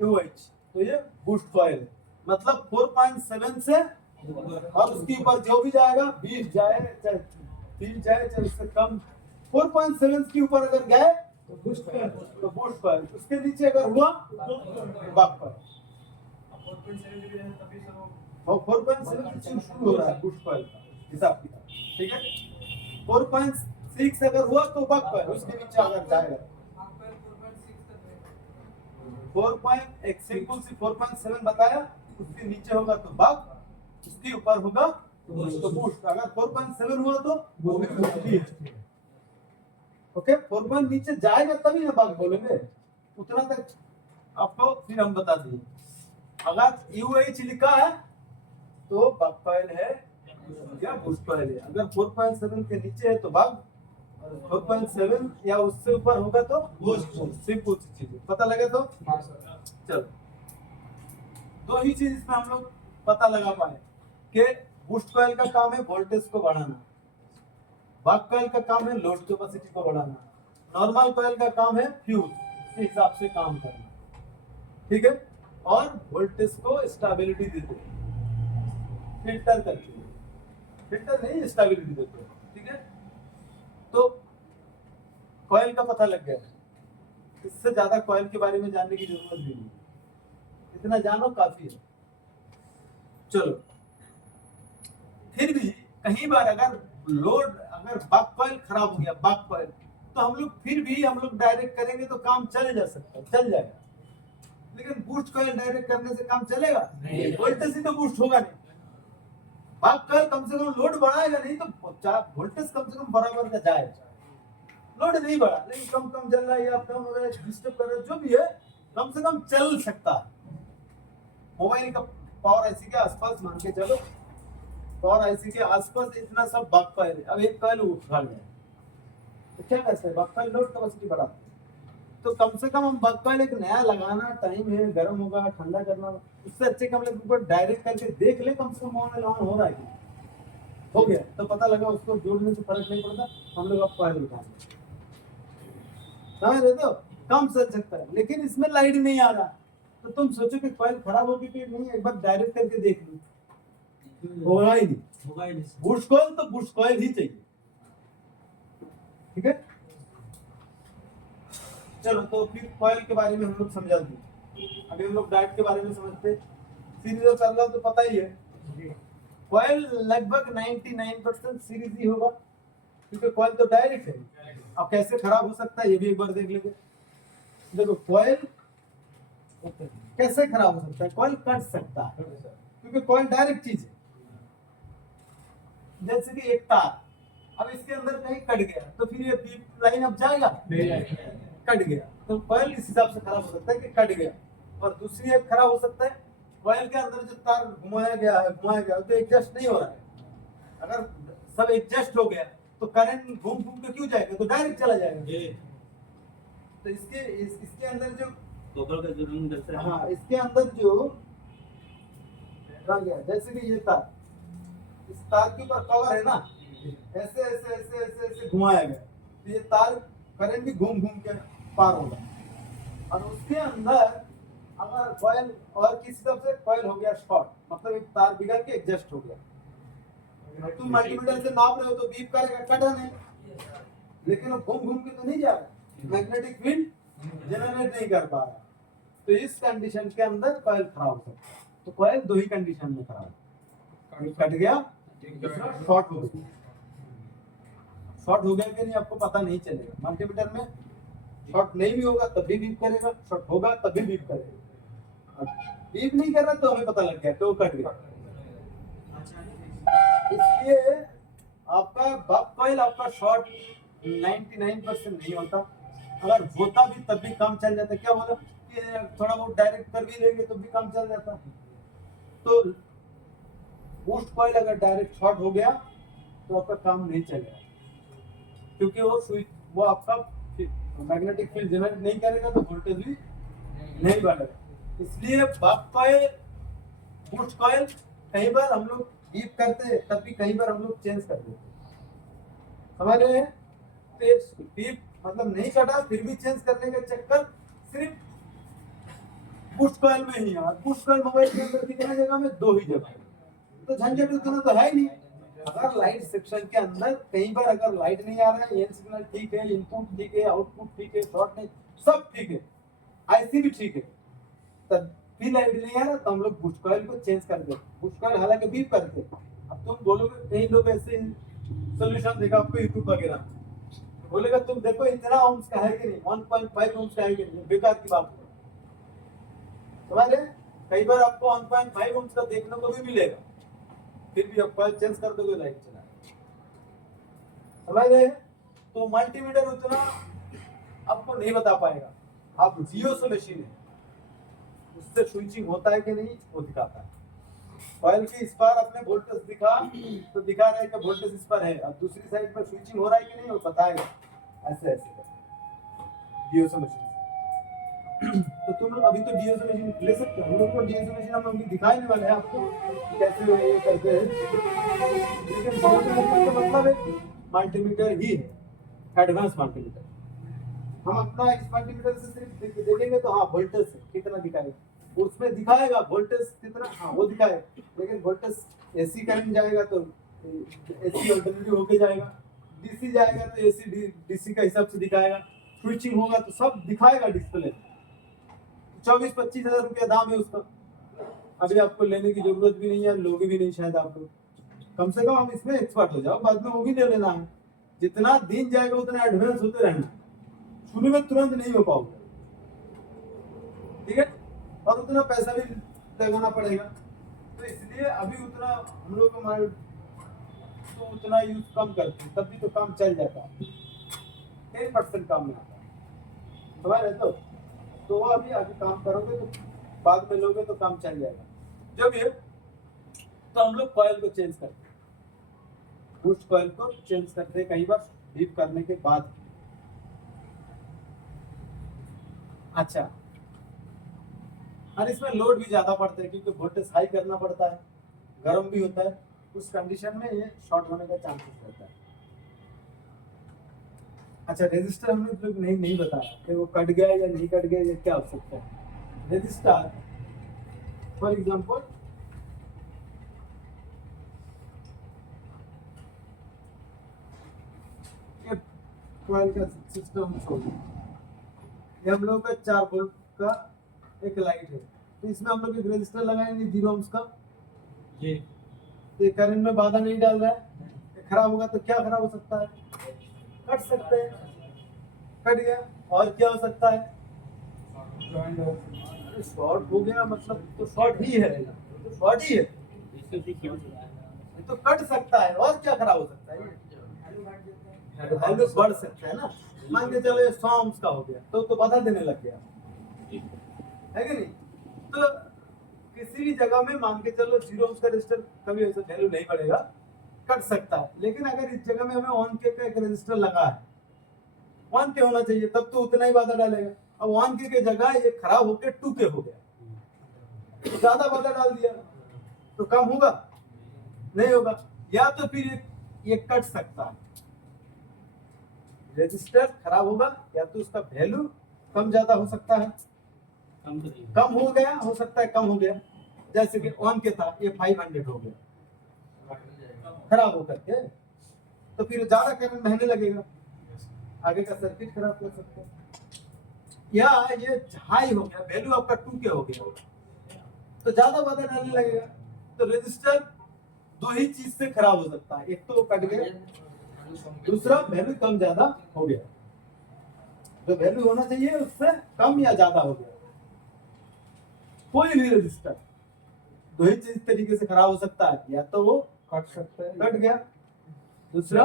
UH तो ये बूस्ट कॉइल है। मतलब 4.7 से और उसके ऊपर जो भी जाएगा, 20 जाए चाहे 3 जाए चाहे उससे कम, 4.7 के ऊपर अगर गए तो बूस्ट कॉइल, उसके नीचे अगर हुआ तो बक कॉइल। 4.7 से शुरू हो रहा है बूस्ट कॉइल का हिसाब किताब, ठीक है? 4.6 अगर हुआ तो बक कॉइल, उसके नीचे अगर जाएगा 4.7 बताया, उसके नीचे होगा तो बक, उसके ऊपर होगा तो बूस्ट। अगर 4.7 हुआ तो ओके, 4 नीचे जाएगा तभी ना बक बोलेंगे, उतना तक आपको फिर हम बता दिए। अगर UH लिखा है तो बक कॉइल है या बूस्ट कॉइल है। अगर 4.7 के नीचे है तो बक, 4.7 या उससे ऊपर होगा तो बूस्ट। सिंपल सी चीज पता लगे तो चलो, दो ही चीज इसमें हम लोग पता लगा पाए कि बूस्ट कॉइल का काम है वोल्टेज को बढ़ाना, बक कॉइल का काम है लोड कैपेसिटी को बढ़ाना, नॉर्मल कॉइल का काम है फ्यूज के हिसाब से काम करना, ठीक है? और वोल्टेज को स्टेबिलिटी देते हैं, फिल्टर करके, फिल्टर नहीं स्टेबिलिटी देते हैं, ठीक है? तो कॉइल का पता लग गया, इससे ज्यादा कॉइल के बारे में जानने की जरूरत भी नहीं, इतना जानो काफी है। चलो, फिर भी कहीं बार अगर लोड, अगर बक कॉइल खराब हो गया, बक कॉइल, तो हम लोग फिर भी हम लोग डायरेक्ट करेंगे तो काम चल जा सकता है, चल जाएगा। लेकिन बूस्ट कॉइल डायरेक्ट करने से काम चलेगा नहीं, वोल्टेज ही तो बूस्ट होगा नहीं। बक कॉइल कम से कम लोड बढ़ाएगा नहीं तो वोल्टेज कम से कम बराबर का जाएगा। लोड नहीं बढ़ा लेकिन कम कम चल रहा है, अप डाउन हो रहा है, डिस्टर्ब कर रहा है, जो भी है कम से कम चल सकता है। मोबाइल का पावर आईसी के आसपास मान के चलो, पावर आईसी के आसपास इतना सब बक कॉइल है। अब एक कॉइल उखाड़ गया तो क्या कर सकते हैं, बक कॉइल लोड कैपेसिटी बढ़ाते हैं। तो कम से कम हम बक कॉइल एक नया लगाना, टाइम है, गर्म होगा, ठंडा करना, उससे अच्छे कम लोग डायरेक्ट करके देख ले कम से कम मोबाइल ऑन हो रहा है कि हो गया तो पता लगा, उसको जोड़ने से फर्क नहीं पड़ता, हम लोग अब कॉइल उठाएंगे। समझ रहे तो कम चल सकता है, लेकिन इसमें लाइट नहीं आ रहा तो तुम सोचो कि कॉइल खराब होगी कि नहीं, एक बार डायरेक्ट करके देख लो, होगा ही नहीं। बूस्ट कॉइल तो बूस्ट कॉइल ही चाहिए, ठीक है। चलो, तो फिर कॉइल के बारे में हम लोग समझा दिए। अभी हम लोग डायोड के बारे में समझते। सीरीज और पैरेलल तो पता ही है, कॉइल लगभग 99% सीरीज ही होगा क्योंकि कॉइल तो डायरेक्ट है। अब कैसे खराब हो सकता है ये भी एक बार देख लेते। देखो, कॉइल कैसे खराब हो सकता है, कॉइल कट सकता है क्योंकि कॉइल डायरेक्ट चीज है। जैसे कि एक तार, अब इसके अंदर कहीं कट गया तो फिर ये पीप लाइन अब जाएगा नहीं, कट गया तो कॉइल इस हिसाब से खराब हो सकता है कि कट गया। और दूसरी एक खराब हो सकता है, कॉइल के अंदर जो तार घुमाया गया तो एडजस्ट नहीं हो रहा है। अगर सब एडजस्ट हो गया तो करंट घूम घूम के क्यों जाएगा, तो डायरेक्ट चला जाएगा। तो इसके अंदर जो इसके अंदर जो रह गया, जैसे कि ये तार, इस तार के ऊपर कवर है ना, ऐसे ऐसे ऐसे ऐसे ऐसे घुमाया गया तो ये तार करंट भी घूम घूम के पार होगा। और उसके अंदर अगर कॉइल और किसी तरफ से कॉइल हो गया शॉर्ट, मतलब एक तार बिगड़ के एडजस्ट हो गया, तुम मल्टीमीटर से नाप रहे हो तो बीप करेगा, कटा नहीं, लेकिन वो घूम घूम के तो नहीं जा रहा, मैग्नेटिक फील्ड जनरेट नहीं कर पा रहा। तो इस कंडीशन के अंदर कॉइल खराब हो सकता है। तो कॉइल दो ही कंडीशन में खराब, कट गया, शॉर्ट हो गया। शॉर्ट हो गया कि नहीं आपको पता नहीं चलेगा। मल्टीमीटर में शॉर्ट नहीं भी होगा तब भी बीप करेगा, शॉर्ट होगा तब भी बीप करेगा। बीप नहीं कर रहा तो हमें पता लग गया तो कट गया। इसलिए आपका बक कॉइल आपका शॉर्ट 99% नहीं होता, अगर होता भी तब भी काम चल जाता। क्या बोला कि थोड़ा बहुत डायरेक्ट कर भी लेंगे तो भी काम चल जाता। तो बूस्ट कॉइल अगर डायरेक्ट शॉर्ट हो गया तो आपका काम नहीं चलेगा क्योंकि वो स्विच, वो आपका मैग्नेटिक फील्ड जनरेट नहीं करेगा तो वोल्टेज भी नहीं बढ़ेगा। इसलिए बक कॉइल, बूस्ट कॉइल कई बार हम लोग बीप करते हैं तब भी कई बार हम लोग चेंज कर देते हैं, समझ रहे हैं। तो बीप मतलब नहीं कटा फिर भी चेंज करने का चक्कर सिर्फ बूस्ट कॉइल में ही है। बूस्ट कॉइल मोबाइल के अंदर कितने जगह में, दो ही जगह, तो झंझट उतना तो है नहीं। अगर लाइट सेक्शन के अंदर कई बार अगर लाइट नहीं आ रहा है, एन सिग्नल ठीक है, इनपुट ठीक है, आउटपुट ठीक है, शॉर्ट नहीं, सब ठीक है, आईसी भी ठीक है, तब भी लाइट नहीं आ रहा तो हम लोग बूस्ट कॉइल को चेंज कर देते। बूस्ट कॉइल हालांकि बीप करते। अब तुम बोलोगे, कई लोग ऐसे सोल्यूशन देखा आपको यूट्यूब वगैरह, बोलेगा तुम देखो इतना ओम्स का है कि नहीं, 1.5 ओम्स का है कि नहीं, बेकार की बात है। समझ रहे, कई बार आपको 1.5 ओम्स का देखने को भी मिलेगा, फिर भी आप कॉइल चेंज कर दोगे लाइट चला। समझ रहे, तो मल्टीमीटर उतना आपको नहीं बता पाएगा। आप जियो से मशीन है, उससे स्विचिंग होता है कि नहीं वो दिखाता है। कॉइल की इस पार अपने वोल्टेज दिखा तो दिखा रहा है कि वोल्टेज इस पर है, और दूसरी साइड पर स्विचिंग हो रहा है कि नहीं वो बताएगा। ऐसे ऐसे जियो से मशीन। तो तुम लोग अभी तो डीओ से मशीन ले सकते हो, हम लोग को डीओ से मशीन हम अभी दिखाने वाले हैं आपको कैसे ये करते हैं। लेकिन डीओ से मशीन का मतलब है मल्टीमीटर ही है, एडवांस मल्टीमीटर। हम अपना इस मल्टीमीटर से सिर्फ देखेंगे तो हाँ वोल्टेज कितना दिखाएगा, उसमें दिखाएगा वोल्टेज कितना, हाँ वो दिखाएगा, लेकिन वोल्टेज एसी करंट जाएगा तो एसी अल्टरनेटिव होके जाएगा, डीसी जाएगा तो एसी डीसी का हिसाब से दिखाएगा, स्विचिंग होगा तो सब दिखाएगा डिस्प्ले। 24-25 हजार रुपया दाम है उसका। अभी आपको लेने की जरूरत भी नहीं है, लोगे भी नहीं शायद आप लोग। कम से कम हम इसमें एक्सपर्ट हो जाओ, बाद में वो भी ले लेना है। जितना दिन जाएगा उतना एडवांस होते रहना, शुरू में तुरंत नहीं हो पाओगे, ठीक है। और उतना पैसा भी लगाना पड़ेगा, तो इसलिए अभी उतना हम लोग हमारे तो उतना यूज कम करते हैं, तब भी तो काम चल जाता है। 10% काम में आता है, समझ रहे तो वो अभी आगे काम करोगे तो बाद में लोगे तो काम चल जाएगा। जब ये तो हम लोग कॉइल को चेंज करते हैं, बूस्ट कॉइल को चेंज करते हैं कई बार डीप करने के बाद। अच्छा, और इसमें लोड भी ज्यादा पड़ता है क्योंकि वोल्टेज हाई करना पड़ता है, गर्म भी होता है, उस कंडीशन में ये शॉर्ट होने का चांसेस रहता है। अच्छा, रेजिस्टर हमने तो नहीं बताया कि वो कट गया या नहीं कट गया, या क्या हो सकता है। रेजिस्टर फॉर एग्जांपल ये कॉइल का सिस्टम छोड़िए, ये हम लोग का 4 वोल्ट का एक लाइट है, तो इसमें हम लोग एक रेजिस्टर लगाएंगे 0 ohms का। जी ये करंट में बाधा नहीं डाल रहा है, ये खराब होगा तो क्या खराब हो सकता है, कट सकते हैं, कट गया। और क्या हो सकता है, अरे शॉर्ट हो गया, मतलब तो शॉर्ट ही है, तो शॉर्ट ही है, ये तो कट सकता है। और क्या खराब हो सकता है, वैल्यू बढ़ सकता है ना। मान के चलो ये 100 ohms का हो गया तो बाधा देने लग गया, है कि नहीं। तो किसी भी जगह में मान के चलो 0 ohms का रेजिस्टर कभी ऐसा वैल्यू नहीं बढ़ेगा, कट सकता है। लेकिन अगर इस जगह में हमें 1 k का एक रेजिस्टर लगा है, 1 k होना चाहिए, तब तो उतना ही बाधा डालेगा। अब 1 k की जगह ये खराब होकर 2 k हो गया, तो ज्यादा बाधा डाल दिया तो कम होगा, नहीं होगा। या तो फिर ये कट सकता है, रेजिस्टर खराब होगा, या तो उसका वैल्यू कम ज्यादा हो सकता है, कम हो गया, हो सकता है कम हो गया। जैसे कि 1 k था, ये 500 हो गया खराब होकर के, तो फिर ज्यादा करंट बहने लगेगा, आगे का सर्किट खराब कर सकता है। या ये हाई हो गया, वैल्यू आपका 2 k हो गया, तो ज्यादा बाधा डालने लगेगा, तो रेजिस्टर 2 ही चीज से खराब हो सकता है, एक तो वो कट गया, दूसरा वैल्यू कम ज्यादा हो गया। जो वैल्यू होना चाहिए उससे कम या ज्यादा हो गया। कोई भी रेजिस्टर 2 ही चीज तरीके से खराब हो सकता है, या तो वो कट सकते हैं, कट गया, दूसरा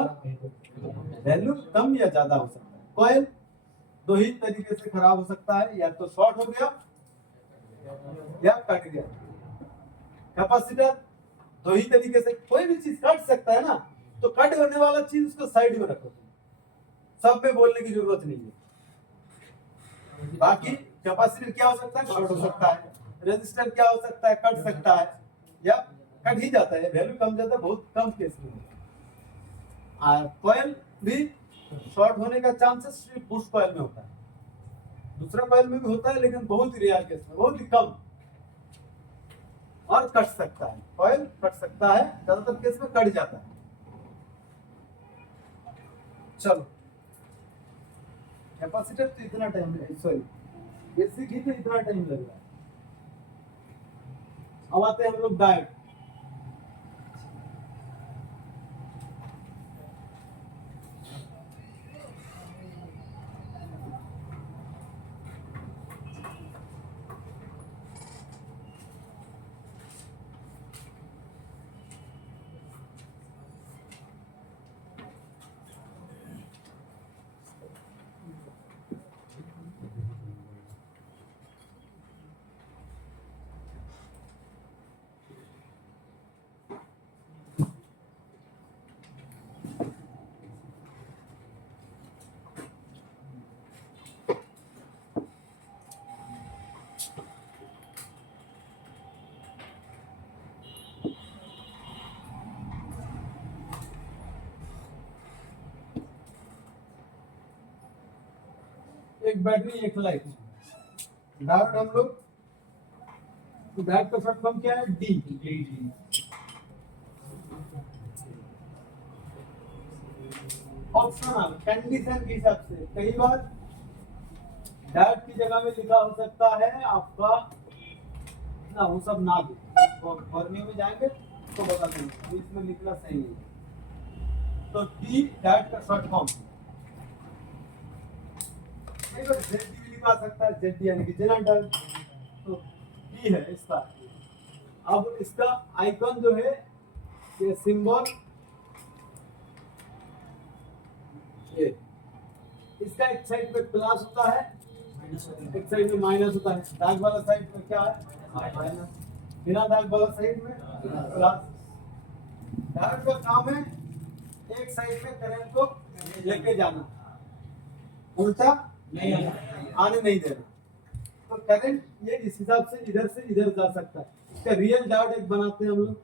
वैल्यू कम या ज्यादा हो सकता है। कॉइल 2 ही तरीके से खराब हो सकता है, या तो शॉर्ट हो गया या कट गया। कैपेसिटर 2 ही तरीके से, कोई भी चीज कट सकता है ना, तो कट करने वाला चीज उसको साइड में रखो, सब में बोलने की जरूरत नहीं है। बाकी कैपेसिटर क्या हो सकता है, शॉर्ट हो सकता है। रेजिस्टर क्या हो सकता है, कट सकता है या कट ही जाता है, वैल्यू कम जाता है, बहुत कम केस में। और कॉइल भी शॉर्ट होने का चांसेस सिर्फ बूस्ट कॉइल में होता है, दूसरा कॉइल में भी होता है लेकिन बहुत ही रेयर केस में, बहुत ही कम। और कट सकता है, कॉइल कट सकता है, ज्यादातर केस में कट जाता है। चलो, कैपेसिटर तो इतना टाइम है, सॉरी बेसिक ही तो इतना टाइम लग रहा है। अब आते हैं हम लोग डायोड। एक बैटरी, एक लाइट। डायोड हम लोग, तो डायोड का शॉर्ट फॉर्म क्या है, डी। ऑप्शनल कंडीशन के हिसाब से कई बार डायोड की जगह में लिखा हो सकता है आपका ना वो सब ना दो, फॉर्म्यूले में जाएंगे तो बता देंगे इसमें लिखना सही है। तो टी डायट का शॉर्ट फॉर्म जेड भी लिखा सकता है, जेड यानी कि जेना डायट, तो टी है इसका। अब इसका आइकन जो है ये सिंबल, ये इसका एक साइड पे प्लस होता है, एक साइड में माइनस होता है। दाग वाला साइड में क्या है माइनस, बिना दाग वाला साइड में प्लस। डायट का काम है एक साइड में करंट को लेके जाना, उल्टा आने नहीं देना। तो करंट ये इस हिसाब से इधर जा सकता है। इसका रियल डायोड एक बनाते हैं हम लोग,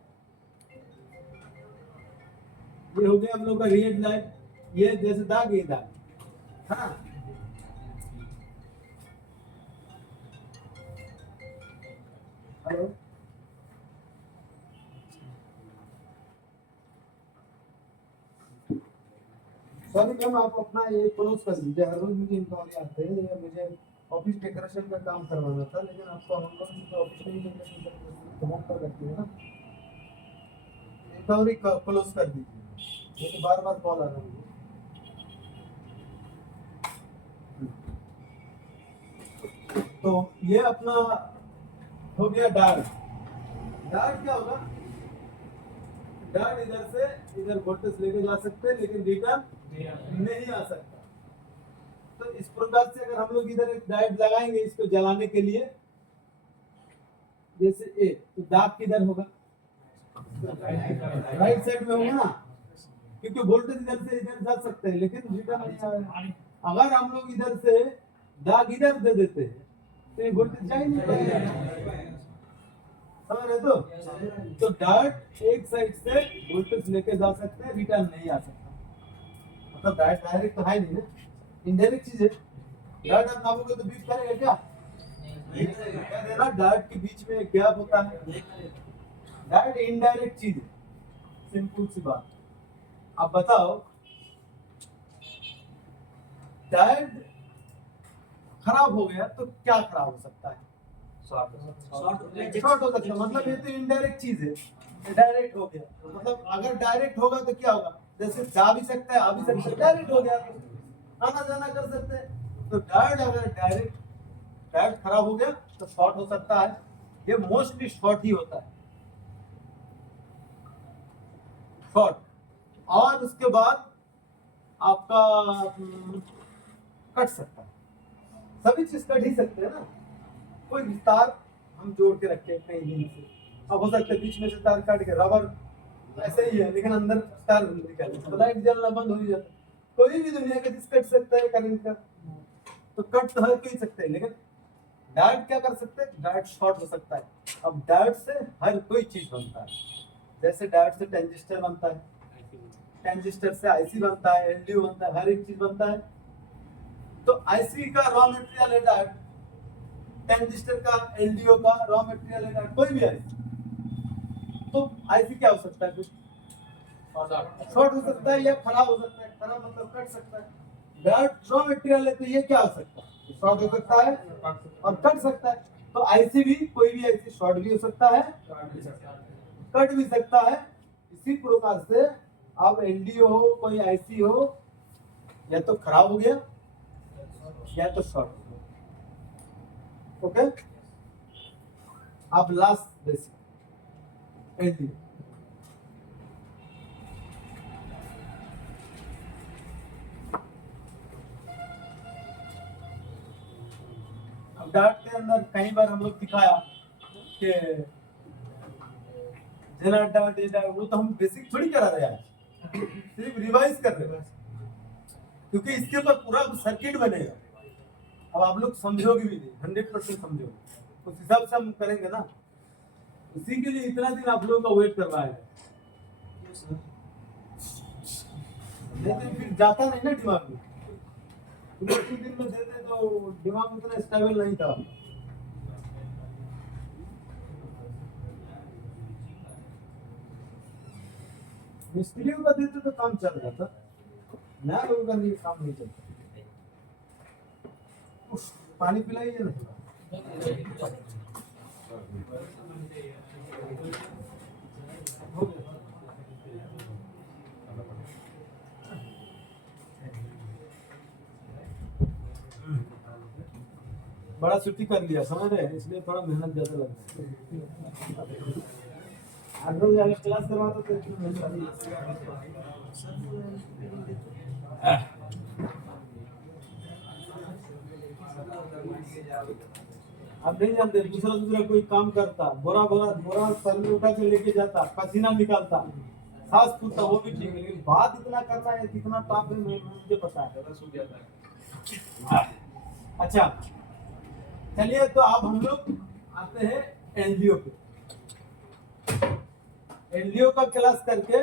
ये हो गया हम लोग का रियल डायोड। ये जैसे दाग ये दाग, हाँ हेलो सॉरी मैम, आप अपना ये क्लोज कर दीजिए। हर रोज मुझे इंक्वायरी आते हैं, ये मुझे ऑफिस डेकोरेशन का काम करवाना था, लेकिन आपको हम लोग ऑफिस में डेकोरेशन तो कर रखते हैं ना, इंक्वायरी क्लोज कर दीजिए, ये तो बार बार कॉल आ रहा है। तो ये अपना हो गया डार्ट। डार्ट क्या होगा, डार्ट इधर से इधर वोल्टेज लेके जा सकते हैं लेकिन रिटर्न नहीं आ सकता। तो इस प्रकार से अगर हम लोग इधर एक डायोड लगाएंगे इसको जलाने के लिए, जैसे ए, तो दाग किधर होगा, राइट साइड में होगा ना, क्योंकि वोल्टेज इधर से इधर जा सकते हैं लेकिन रिटर्न नहीं आएगा। अगर हम लोग इधर से दाग इधर दे देते हैं तो ये वोल्टेज जा ही नहीं पाएगा, समझ रहे? तो डायोड एक साइड से वोल्टेज लेके जा सकते हैं, रिटर्न नहीं आ सकता। मतलब डायोड डायरेक्ट तो है नहीं ना, इनडायरेक्ट चीज है। डायोड आप नापोगे तो बीच करेगा क्या, क्या देना, डायोड के बीच में एक गैप होता है। डायोड इनडायरेक्ट चीज है, सिंपल सी बात। आप बताओ डायोड खराब हो गया तो क्या खराब हो सकता है, शॉर्ट हो सकता है। मतलब ये तो इनडायरेक्ट चीज है, डायरेक्ट हो गया मतलब अगर डायरेक्ट होगा तो क्या होगा, जैसे जा भी सकता है आ भी सकता है, डायरेक्ट हो गया, आना जाना कर सकते हैं। तो डायोड अगर डायोड खराब हो गया तो शॉर्ट हो सकता है, ये मोस्टली शॉर्ट ही होता है, शॉर्ट। और उसके बाद आपका कट सकता है, सभी चीज कट ही सकते हैं ना। कोई भी तार हम जोड़ के रखे कहीं दिन से, अब हो सकता है बीच में से तार काट के, रबर ऐसे ही है लेकिन अंदर तार निकल तो लाइट जलना बंद हो ही जाता है। कोई भी दुनिया का चीज कट सकता है करंट का, तो कट तो हर कोई सकते हैं, लेकिन डायोड क्या कर सकते हैं, डायोड शॉर्ट हो सकता है। अब डायोड से हर कोई चीज बनता है, जैसे डायोड से ट्रांजिस्टर बनता है, ट्रांजिस्टर से आईसी बनता है, एलडीओ बनता है, हर एक चीज बनता है। तो आईसी का रॉ मटेरियल है डायोड, ट्रांजिस्टर का, एलडीओ का रॉ मटेरियल है डायोड, कोई भी आईसी। तो आईसी क्या हो सकता है, कुछ शॉर्ट हो सकता है या खराब हो सकता है, खराब मतलब कट सकता है। डायोड रॉ मटेरियल है तो ये क्या हो सकता है, शॉर्ट हो सकता है और कट सकता है। तो आईसी भी, कोई भी आईसी शॉर्ट भी हो सकता है, कट भी सकता है। इसी प्रकार से अब एलडीओ हो, कोई आईसी हो, या तो खराब हो गया या तो शॉर्ट हो गया। ओके, अब लास्ट बेसिक एलडीओ। अब डायोड के अंदर कई बार हम लोग दिखाया कि जेना डायोड, वो तो हम बेसिक थोड़ी करा रहे हैं, सिर्फ रिवाइज कर रहे हैं, क्योंकि इसके ऊपर पूरा सर्किट बनेगा। अब आप लोग समझोगे भी नहीं, 100% समझोगे, उस हिसाब से हम करेंगे ना। इसी के लिए इतना दिन आप लोगों का वेट करवाएगा, नहीं तो फिर जाता नहीं ना दिमाग में। एक दिन में देते तो दिमाग उतना स्टेबल नहीं था। मिस्त्रियों का देते तो काम चल जाता, नया लोगों का नहीं, काम नहीं चलता। पानी पिलाइए ना। हो गया। बड़ा छुट्टी कर लिया समझ रहे हैं, इसलिए थोड़ा मेहनत ज्यादा लग रहा है। आप लोग अगर क्लास करवाते तो इतनी मेहनत आप नहीं जानते, दूसरा दूसरा कोई काम करता, बोरा बोरा बोरा सर में उठा के लेके जाता, पसीना निकालता, सांस फूलता, वो भी ठीक है, लेकिन बात इतना करना है, कितना टाप है मुझे पता है। सूख जाता है। अच्छा चलिए, तो अब हम लोग आते हैं एनजीओ पे। एनजीओ का क्लास करके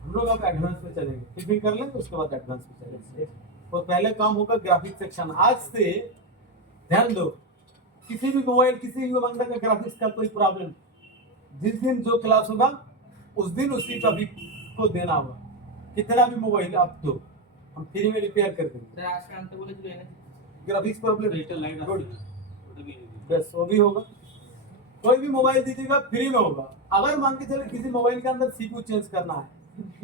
हम लोग अब एडवांस पे चलेंगे, टिफिन कर लेंगे उसके बाद एडवांस पे चलेंगे। तो पहले काम होगा ग्राफिक्स सेक्शन। आज से ध्यान दो, किसी भी मोबाइल किसी भी बंदा का ग्राफिक्स का कोई प्रॉब्लम, जिस दिन जो क्लास होगा उस दिन उसी टॉपिक को देना होगा। कितना भी मोबाइल आप दो, हम फ्री में रिपेयर कर देंगे। सर आज का अंत बोले तो लेना graphics problem digital light good, बस वो भी होगा। कोई भी मोबाइल दीजिएगा फ्री में होगा। अगर मान के चले किसी मोबाइल के अंदर सीपीयू चेंज करना है,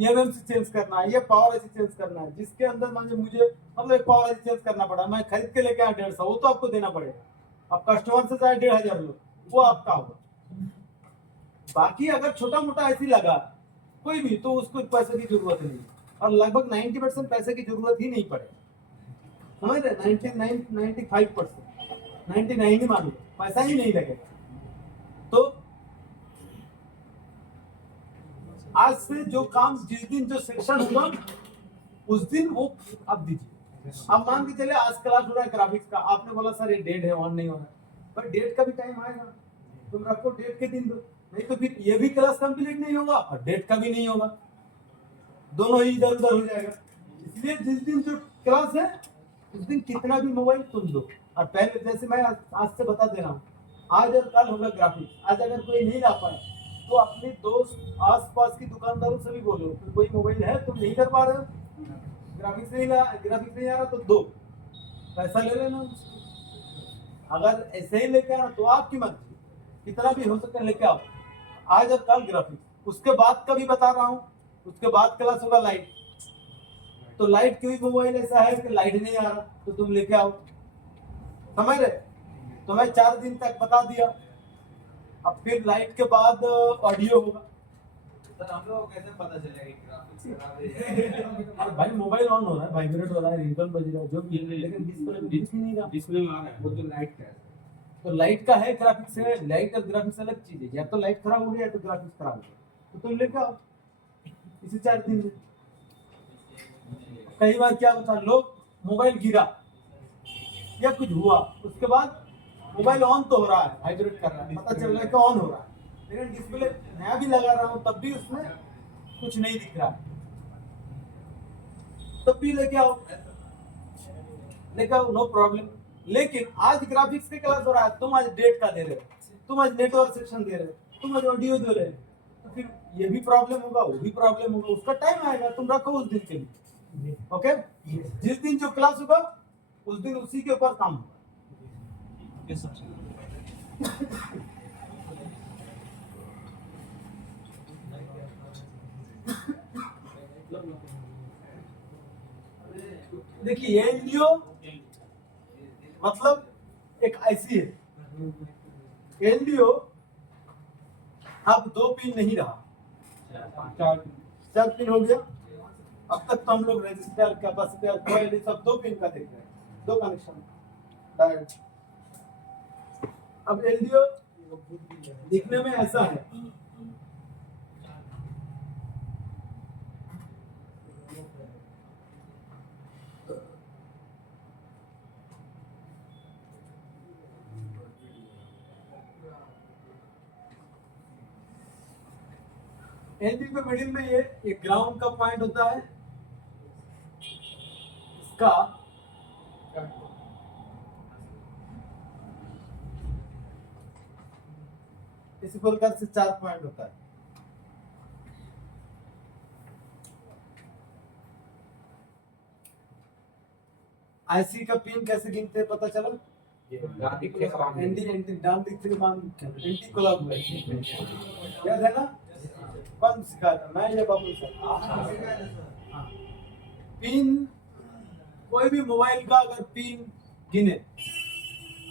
एमएमसी चेंज करना है, या पावर आईसी चेंज करना है, जिसके अंदर मान लीजिए मुझे मतलब एक पावर आईसी चेंज करना पड़ा, मैं खरीद के लेके आया 150, वो तो आपको देना पड़ेगा। आप कस्टमर से चाहे 1500 लो, वो आपका होगा। बाकी अगर छोटा मोटा ऐसी लगा कोई भी, तो उसको पैसे की जरूरत नहीं, और लगभग 90% पैसे की जरूरत ही नहीं पड़ेगा। समझ रहे, 95%, 99 ही मान लो, पैसा ही नहीं लगेगा। तो आज से जो काम, जिस दिन जो सेक्शन होगा उस दिन वो आप दीजिए। अब मान के चले आज क्लास हो रहा है ग्राफिक्स का, आपने बोला सर ये डेट है, ऑन नहीं हो रहा है, पर डेट का भी टाइम आएगा, तुम रखो डेट के दिन दो, नहीं तो फिर ये भी क्लास कंप्लीट नहीं होगा और डेट का भी नहीं होगा, दोनों ही इधर उधर हो जाएगा। इसलिए जिस दिन जो क्लास है उस दिन कितना भी मोबाइल तुम दो। और पहले जैसे मैं आज से बता दे रहा हूँ, आज और कल होगा ग्राफिक्स। आज अगर कोई नहीं ला पाए तो अपने दोस्त आस पास की दुकानदारों से भी बोलो कि कोई मोबाइल है तुम नहीं कर पा रहे हो, ग्राफिक्स नहीं आ रहा, तो दो, पैसा ले लेना उससे। अगर ऐसे ही लेके आना तो आपकी मर्जी, कितना भी हो सके लेके आओ। आज और कल ग्राफिक्स, उसके बाद का भी बता रहा हूँ, उसके बाद क्लास होगा लाइट। तो लाइट कोई मोबाइल ऐसा है कि लाइट नहीं आ रहा तो तुम लेके आओ, समझ रहे। तो मैं 4 दिन तक बता दिया। अब फिर लाइट के बाद ऑडियो होगा। सर हम लोग को कैसे पता चलेगा कि ग्राफिक्स खराब है? भाई मोबाइल ऑन हो रहा है, वाइब्रेट हो रहा है, रिंगटोन बज रहा है, जो भी, लेकिन डिस्प्ले में दिख ही नहीं रहा। डिस्प्ले में आ रहा है वो तो लाइट का है। तो लाइट का है, ग्राफिक्स है, लाइट और ग्राफिक्स अलग चीज है। या तो लाइट खराब हो गया या तो ग्राफिक्स खराब हो गया, तो तुम लेके आओ इसी 4 दिन में। कई बार क्या होता है, लोग मोबाइल गिरा या कुछ हुआ, उसके बाद मोबाइल ऑन तो हो रहा है, वाइब्रेट कर रहा है, पता चल रहा है कि ऑन हो रहा है, लेकिन डिस्प्ले नया भी लगा रहा हूं तब भी उसमें कुछ नहीं दिख रहा है, तब भी लेके आओ, नो प्रॉब्लम। लेकिन आज ग्राफिक्स के क्लास हो रहा है, तुम आज डेट का दे रहे हो, तुम आज नेटवर्क सेक्शन दे रहे हो, तुम आज ऑडियो दे रहे हो, तो फिर ये भी प्रॉब्लम होगा, वो भी प्रॉब्लम होगा, उसका टाइम आएगा, तुम रखो उस दिन के लिए। ओके, जिस दिन जो क्लास होगा उस दिन उसी के ऊपर काम होगा। देखिए एलडीओ मतलब एक आईसी है। एलडीओ अब 2 पिन नहीं रहा, 4 पिन हो गया। अब तक तो हम लोग रजिस्टर, कैपेसिटर, कॉइल सब 2 पिन का देख रहे हैं, 2 कनेक्शन डायोड। अब एलडीओ दिखने में ऐसा है, एलडीओ के मिडिल में ये एक ग्राउंड का पॉइंट होता है, इसका इसी प्रकार से 4 पॉइंट होता है। आईसी का पिन कैसे गिनते हैं पता चला? एंटी एंटी डाल दिखते एंटी क्लॉकवाइज याद है ना? कौन सिखाया था? मैं या बाबू सर? हाँ। पिन, कोई भी मोबाइल का अगर पिन गिने,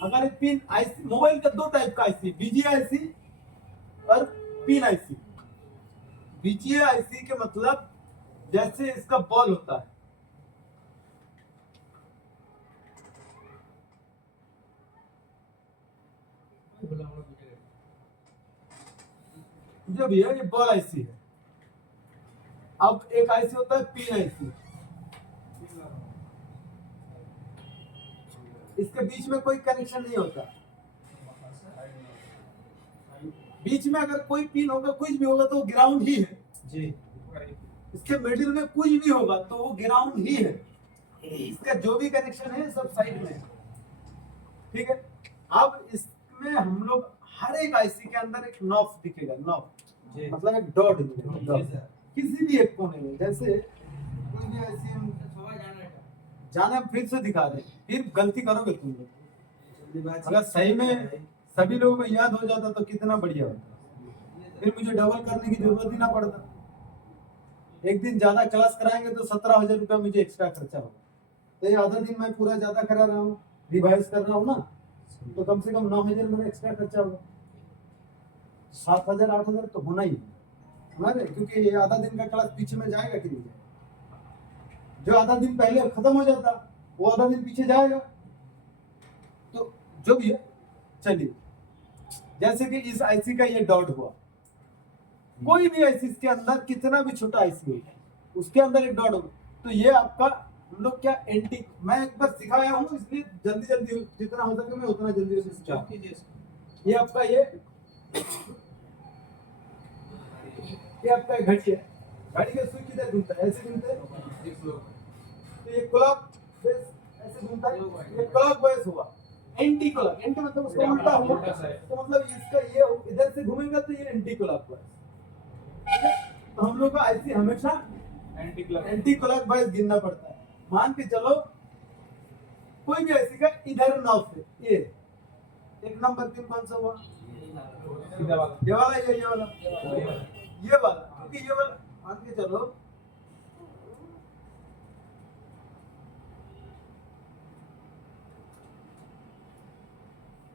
अगर पिन आईसी, मोबाइल का 2 टाइप का आईसी, बीजीए आईसी और पिन आईसी। बीजीए आईसी के मतलब जैसे इसका बॉल होता है, जो भी है ये बॉल आईसी है। अब एक आईसी होता है पिन आईसी, इसके बीच में कोई कनेक्शन नहीं होता। बीच में अगर कोई पिन होगा, कुछ भी होगा तो वो ग्राउंड ही है जी। इसके मिडिल में कुछ भी होगा तो वो ग्राउंड ही है। इसका जो भी कनेक्शन है सब साइड में है, ठीक है। अब इसमें हम लोग हर एक आईसी के अंदर एक नॉब दिखेगा, नॉब मतलब एक डॉट किसी भी एक कोने में। जैसे कोई भी आईसी हम जाना, फिर से दिखा दे, फिर गलती करोगे तुम लोग। अगर सही में सभी लोगों को याद हो जाता तो कितना बढ़िया होता, फिर मुझे डबल करने की जरूरत ही ना पड़ता। एक दिन ज्यादा क्लास कराएंगे तो 17,000 रुपया मुझे एक्स्ट्रा खर्चा होगा। तो ये आधा दिन मैं पूरा ज्यादा करा रहा हूँ, रिवाइज कर रहा हूँ ना, तो कम से कम 9,000 मेरा एक्स्ट्रा खर्चा होगा। 7,000 8,000 तो होना ही है, क्योंकि ये आधा दिन का क्लास पीछे में जाएगा कि नहीं जाएगा। जो आधा दिन पहले खत्म हो जाता वो आधा दिन पीछे जाएगा। तो जो भी है, चलिए जैसे कि इस आईसी का ये डॉट हुआ, कोई भी आईसी के अंदर कितना भी छोटा आईसी हो उसके अंदर एक डॉट होगा, तो ये आपका हम लोग क्या एंटी, मैं एक बार सिखाया हूँ इसलिए जल्दी जल्दी जितना हो सके मैं उतना जल्दी से सिखा। ये आपका ये आपका घड़ी है, घड़ी का स्विच किधर घूमता है? ऐसे घूमता है। तो ये क्लॉक बेस ऐसे घूमता है, ये क्लॉक बेस हुआ। एंटी क्लॉक, एंटी मतलब उसका उल्टा हुआ, तो मतलब इसका ये इधर से घूमेगा तो ये एंटी क्लॉक बेस। तो हम लोग का आईसी हमेशा एंटी क्लॉक बेस गिनना पड़ता है। मान के चलो कोई भी आईसी का इधर नॉब है, ये एक नंबर पिन कौन सा हुआ? ये वाला, ये वाला, ये वाला, क्योंकि ये वाला मान के चलो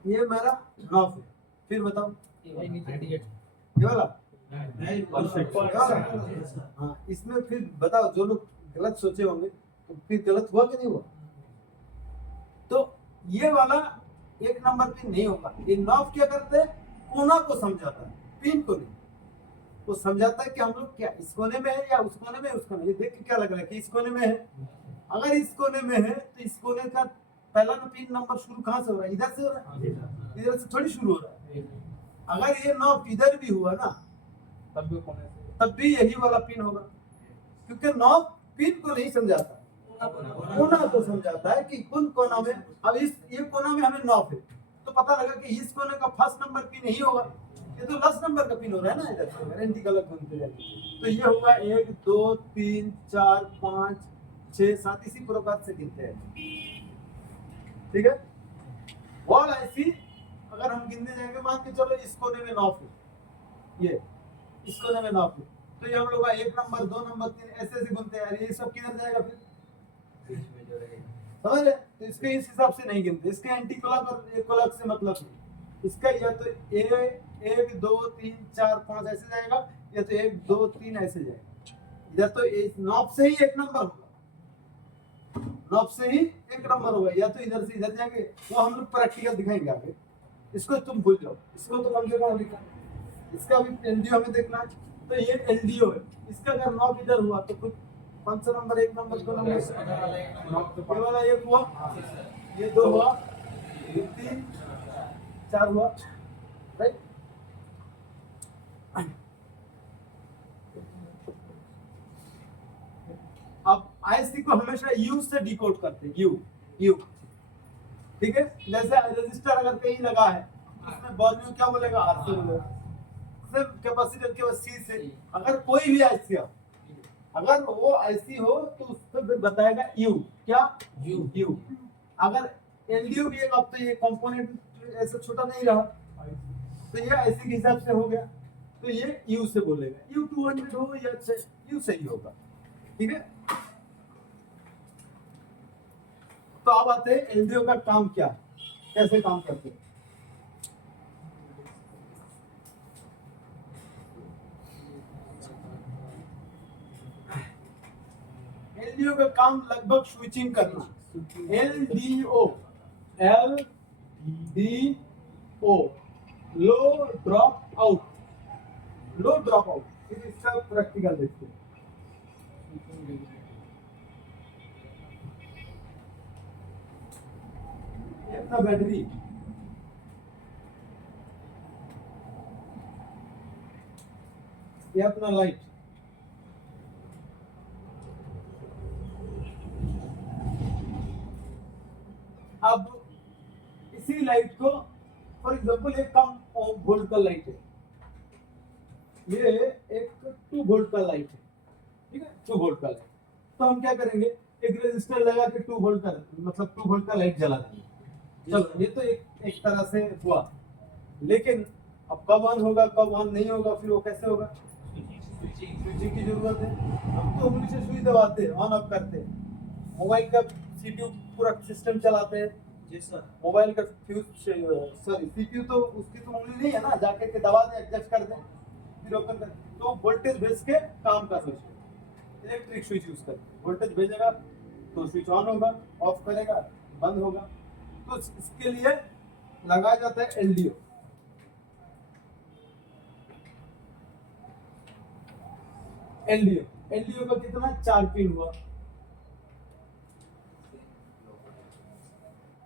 ये मेरा नॉब है। फिर बताओ ये वाला, हाँ। इसमें फिर बताओ, जो लोग गलत सोचे होंगे तो फिर गलत हुआ कि नहीं हुआ? तो ये वाला एक नंबर पिन नहीं होगा। ये नॉब क्या करते हैं? कोना को समझाता है, पिन को नहीं। वो समझाता है कि हम लोग क्या इस कोने में है या उस कोने में, उस कोने। ये देख के क्या लग रहा है कि इस कोने में है। अगर इस कोने में है तो इस कोने का पहला पिन नंबर शुरू कहाँ से हो रहा है? इधर से हो रहा है, इधर से थोड़ी शुरू हो रहा है। अगर ये नॉब इधर भी हुआ ना तब भी यही वाला पिन होगा, क्योंकि नॉब पिन को नहीं समझाता, कोना को समझाता है कि कौन कोना में। अब इस ये कोना में हमें नॉब है तो पता लगा कि इस कोने का फर्स्ट नंबर पिन यही होगा। ये तो लास्ट नंबर का पिन हो रहा है ना, इधर से एंटी गलत घूमते जाएंगे। तो ये होगा 1 2 3 4 5 6 7, इसी प्रकार से गिनते हैं, ठीक है। वॉल आईसी अगर हम गिनने जाएंगे, मान के चलो इस कोने में नॉब है, ये इस कोने में नॉब है, तो ये हम लोग 1 नंबर 2 नंबर 3 ऐसे ऐसे गिनते हैं। ये सब किधर जाएगा फिर? समझ रहे? तो इसके इस हिसाब से नहीं गिनते, इसके एंटी क्लॉक और एक क्लॉक से मतलब नहीं। इसका या तो 1 2 3 4 5 ऐसे जाएगा, या तो 1 2 3 ऐसे जाएगा। इधर तो इस नॉब से ही एक नंबर होगा, नॉब से ही एक नंबर होगा, या तो इधर से इधर जाएंगे। वो हम लोग प्रैक्टिकल दिखाएंगे आगे। इसको तुम भूल जाओ, इसको तो कम से कम लिखा। इसका भी एलडीओ हमें देखना है, तो ये एलडीओ है। इसका अगर नॉब इधर हुआ तो कुछ कौन सा नंबर? 1 नंबर 2 नंबर, ये वाला 1 हुआ, ये 2 हुआ, ये 3 4 हुआ, राइट। अब आईसी को हमेशा यू से डिकोड करते हैं, यू, ठीक है। जैसे रजिस्टर अगर कहीं लगा है उसमें वैल्यू क्या बोलेगा? आर से बोलेगा। सिर्फ कैपेसिटर के बाद सी से। अगर कोई भी आईसी हो, अगर वो आईसी हो तो उस पर बताएगा यू, क्या? यू। अगर एलडीओ भी एक, अब तो ये कंपोनेंट ऐसा छोटा नहीं रहा, तो ये ऐसे के हिसाब से हो गया, तो ये यू से बोलेगा, यू 200 हो या यू सही होगा, ठीक है। तो अब आते हैं एलडीओ का काम क्या है, कैसे काम करते हैं। एलडीओ का काम लगभग स्विचिंग करना, एलडीओ, LDO, लो ड्रॉप आउट, लो ड्रॉप आउट, फिर इसका प्रैक्टिकल देखते हैं। ये अपना बैटरी, ये अपना लाइट, अब इसी लाइट को, फॉर एग्जांपल एक कम वोल्ट का लाइट है, ये एक 2 वोल्ट का लाइट है, ठीक है, 2 वोल्ट का लाइट, तो हम क्या करेंगे, एक रेजिस्टर लगा के 2 वोल्ट का, मतलब 2 वोल्ट का लाइट जला देंगे। चलो ये तो एक तरह से हुआ, लेकिन अब कब ऑन होगा कब ऑन नहीं होगा, फिर वो कैसे होगा, स्विचिंग की जरूरत है। हम तो उंगली से स्विच दबाते हैं, ऑन ऑफ करते हैं, मोबाइल का सीपीयू पूरा सिस्टम चलाते हैं, जी सर। मोबाइल का फ्यूज, सॉरी सीपीयू तो उसकी तो उंगली नहीं है ना, जाके के दबा दे, एडजस्ट कर दे, फिर ओपन कर, तो वोल्टेज भेज के काम कर लो, इलेक्ट्रिक स्विच यूज कर, वोल्टेज भेजेगा तो स्विच ऑन होगा, ऑफ करेगा बंद होगा, तो इसके लिए लगाया जाता है एलडीओ। एलडीओ का कितना, 4 पिन हुआ,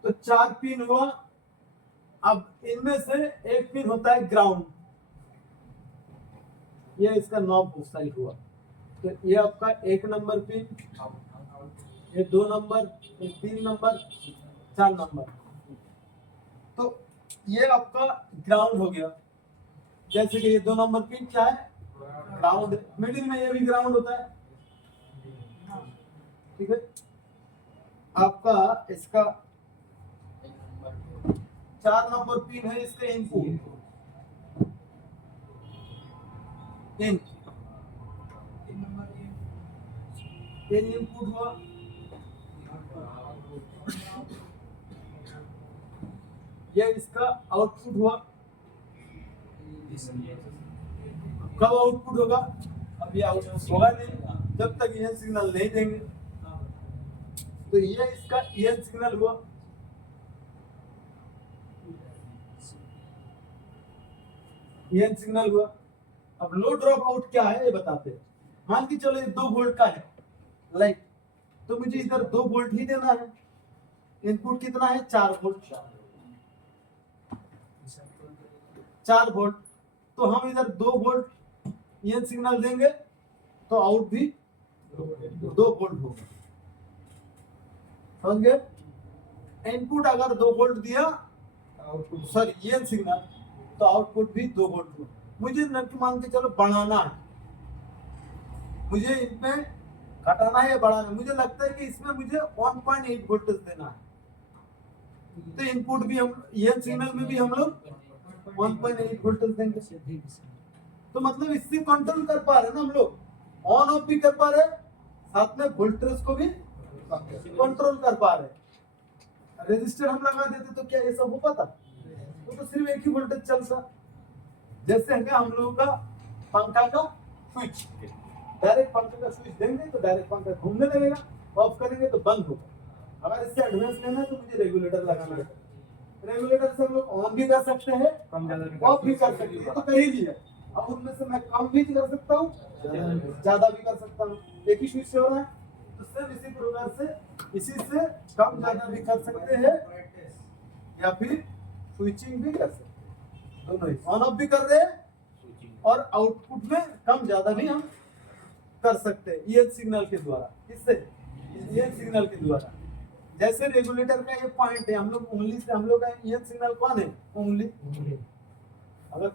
तो 4 पिन हुआ। अब इनमें से एक पिन होता है ग्राउंड, ये इसका नॉब साइड हुआ, तो ये आपका 1 नंबर पिन, ये 2 नंबर, ये 3 नंबर, 4 नंबर, तो ये आपका ग्राउंड हो गया। जैसे कि ये 2 नंबर पिन क्या है, ग्राउंड है, मिडिल में ये भी ग्राउंड होता है, ठीक है। आपका इसका 4 नंबर पिन है, इसका इनपुट, ये इनपुट हुआ, ये इसका आउटपुट हुआ। कब आउटपुट होगा, अब ये आउटपुट होगा नहीं जब तक ये सिग्नल नहीं देंगे, तो ये इसका EN सिग्नल हुआ। EN सिग्नल हुआ। अब लो ड्रॉप आउट क्या है ये बताते हैं। मान के चलो ये 2 वोल्ट का है लाइट, तो मुझे इधर 2 वोल्ट ही देना है, इनपुट कितना है 4 वोल्ट, 4 वोल्ट, तो हम इधर 2 वोल्ट EN सिग्नल देंगे तो आउट भी 2 वोल्ट होगा, समझ गए। इनपुट अगर 2 वोल्ट दिया, सॉरी EN सिग्नल, तो आउटपुट भी 2 वोल्ट होगा। मुझे नेट मान के चलो बढ़ाना है, मुझे इनमें घटाना है या बढ़ाना है, मुझे लगता है कि इसमें मुझे 1.8 वोल्टेज देना है, तो इनपुट भी हम EN सिग्नल में भी हम लोग 1.8 वोल्टेज देंगे। तो मतलब इससे कंट्रोल कर पा रहे हैं ना हम लोग, ऑन ऑफ भी कर पा रहे, साथ में वोल्टेज को भी कंट्रोल कर पा रहे। रेजिस्टर हम लगा देते तो क्या ये सब हो पाता, तो सिर्फ एक ही वोल्टेज चलता। जैसे है हम लोगों का पंखा का स्विच, डायरेक्ट पंखे का स्विच देंगे तो डायरेक्ट पंखा घूमने लगेगा, ऑफ करेंगे तो बंद होगा। अगर इससे एडवांस लेना है तो मुझे रेगुलेटर लगाना है, रेगुलेटर से हम लोग ऑन भी कर सकते हैं, ऑफ भी कर सकते हैं, तो कर ही लिया। अब उनमें से मैं कम भी कर सकता हूँ, ज्यादा भी कर सकता हूँ, एक ही स्विच से हो रहा है, तो सिर्फ इसी प्रकार से इसी से कम ज्यादा भी कर सकते हैं, या फिर स्विचिंग भी कर सकते हैं, दोनों ही ऑन ऑफ भी कर रहे हैं और आउटपुट में कम ज्यादा भी हम कर सकते हैं EN सिग्नल के द्वारा। इससे EN सिग्नल के द्वारा, जैसे रेगुलेटर का ये पॉइंट है, हम लोग उंगली से, हम लोग का EN सिग्नल कौन है, उंगली। अगर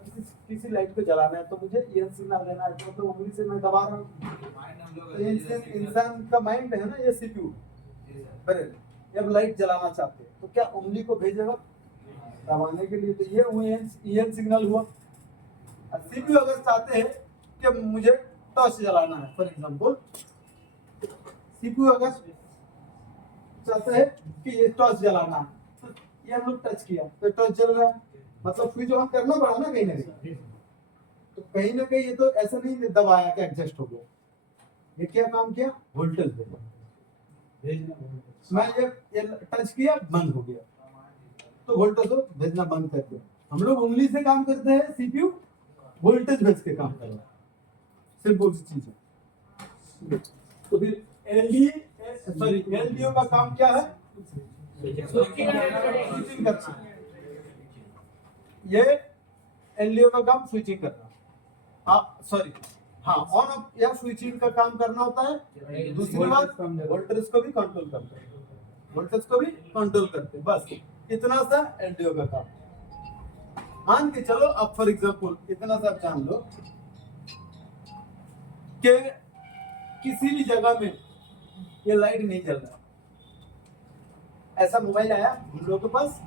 किसी लाइट को जलाना है तो मुझे EN सिग्नल देना है, तो उंगली से मैं दबा रहा हूँ, तो इंसान का माइंड है ना, ये CPU ब्रेन, अब लाइट जलाना चाहते हैं तो क्या उंगली को भेजेगा दबाने के लिए, तो ये EN सिग्नल हुआ। CPU अगर चाहते हैं कि मुझे टॉर्च जलाना है, फॉर एग्जांपल CPU अगर चाहते हैं कि ये टॉर्च जलाना है, तो ये हम लोग टच किया तो टॉर्च जल रहा है, मतलब स्विच ऑन करना पड़ा ना कहीं ना कहीं। तो कहीं ना कहीं ये तो ऐसा नहीं दबाया कि एडजस्ट हो गया, ये क्या काम किया, वोल्टेज भेजना। मैं ये टच किया बंद हो गया, तो वोल्टेज को भेजना बंद कर दिया। हम लोग उंगली से काम करते हैं, CPU वोल्टेज भेज के काम कर रहा है, सिंपल सी चीज है। तो फिर LDO का काम क्या है, स्विचिंग करना। ये LDO का काम स्विचिंग करना, हाँ ऑन ऑफ या स्विचिंग का काम करना होता है। दूसरी बात वोल्टेज को भी कंट्रोल करते हैं, वोल्टेज को भी कंट्रोल करते हैं, बस इतना सा LDO का काम। मान के चलो अब फॉर एग्जांपल इतना सा जान लो कि किसी भी जगह में ये लाइट नहीं जल रहा, ऐसा मोबाइल आया हम लोग के पास,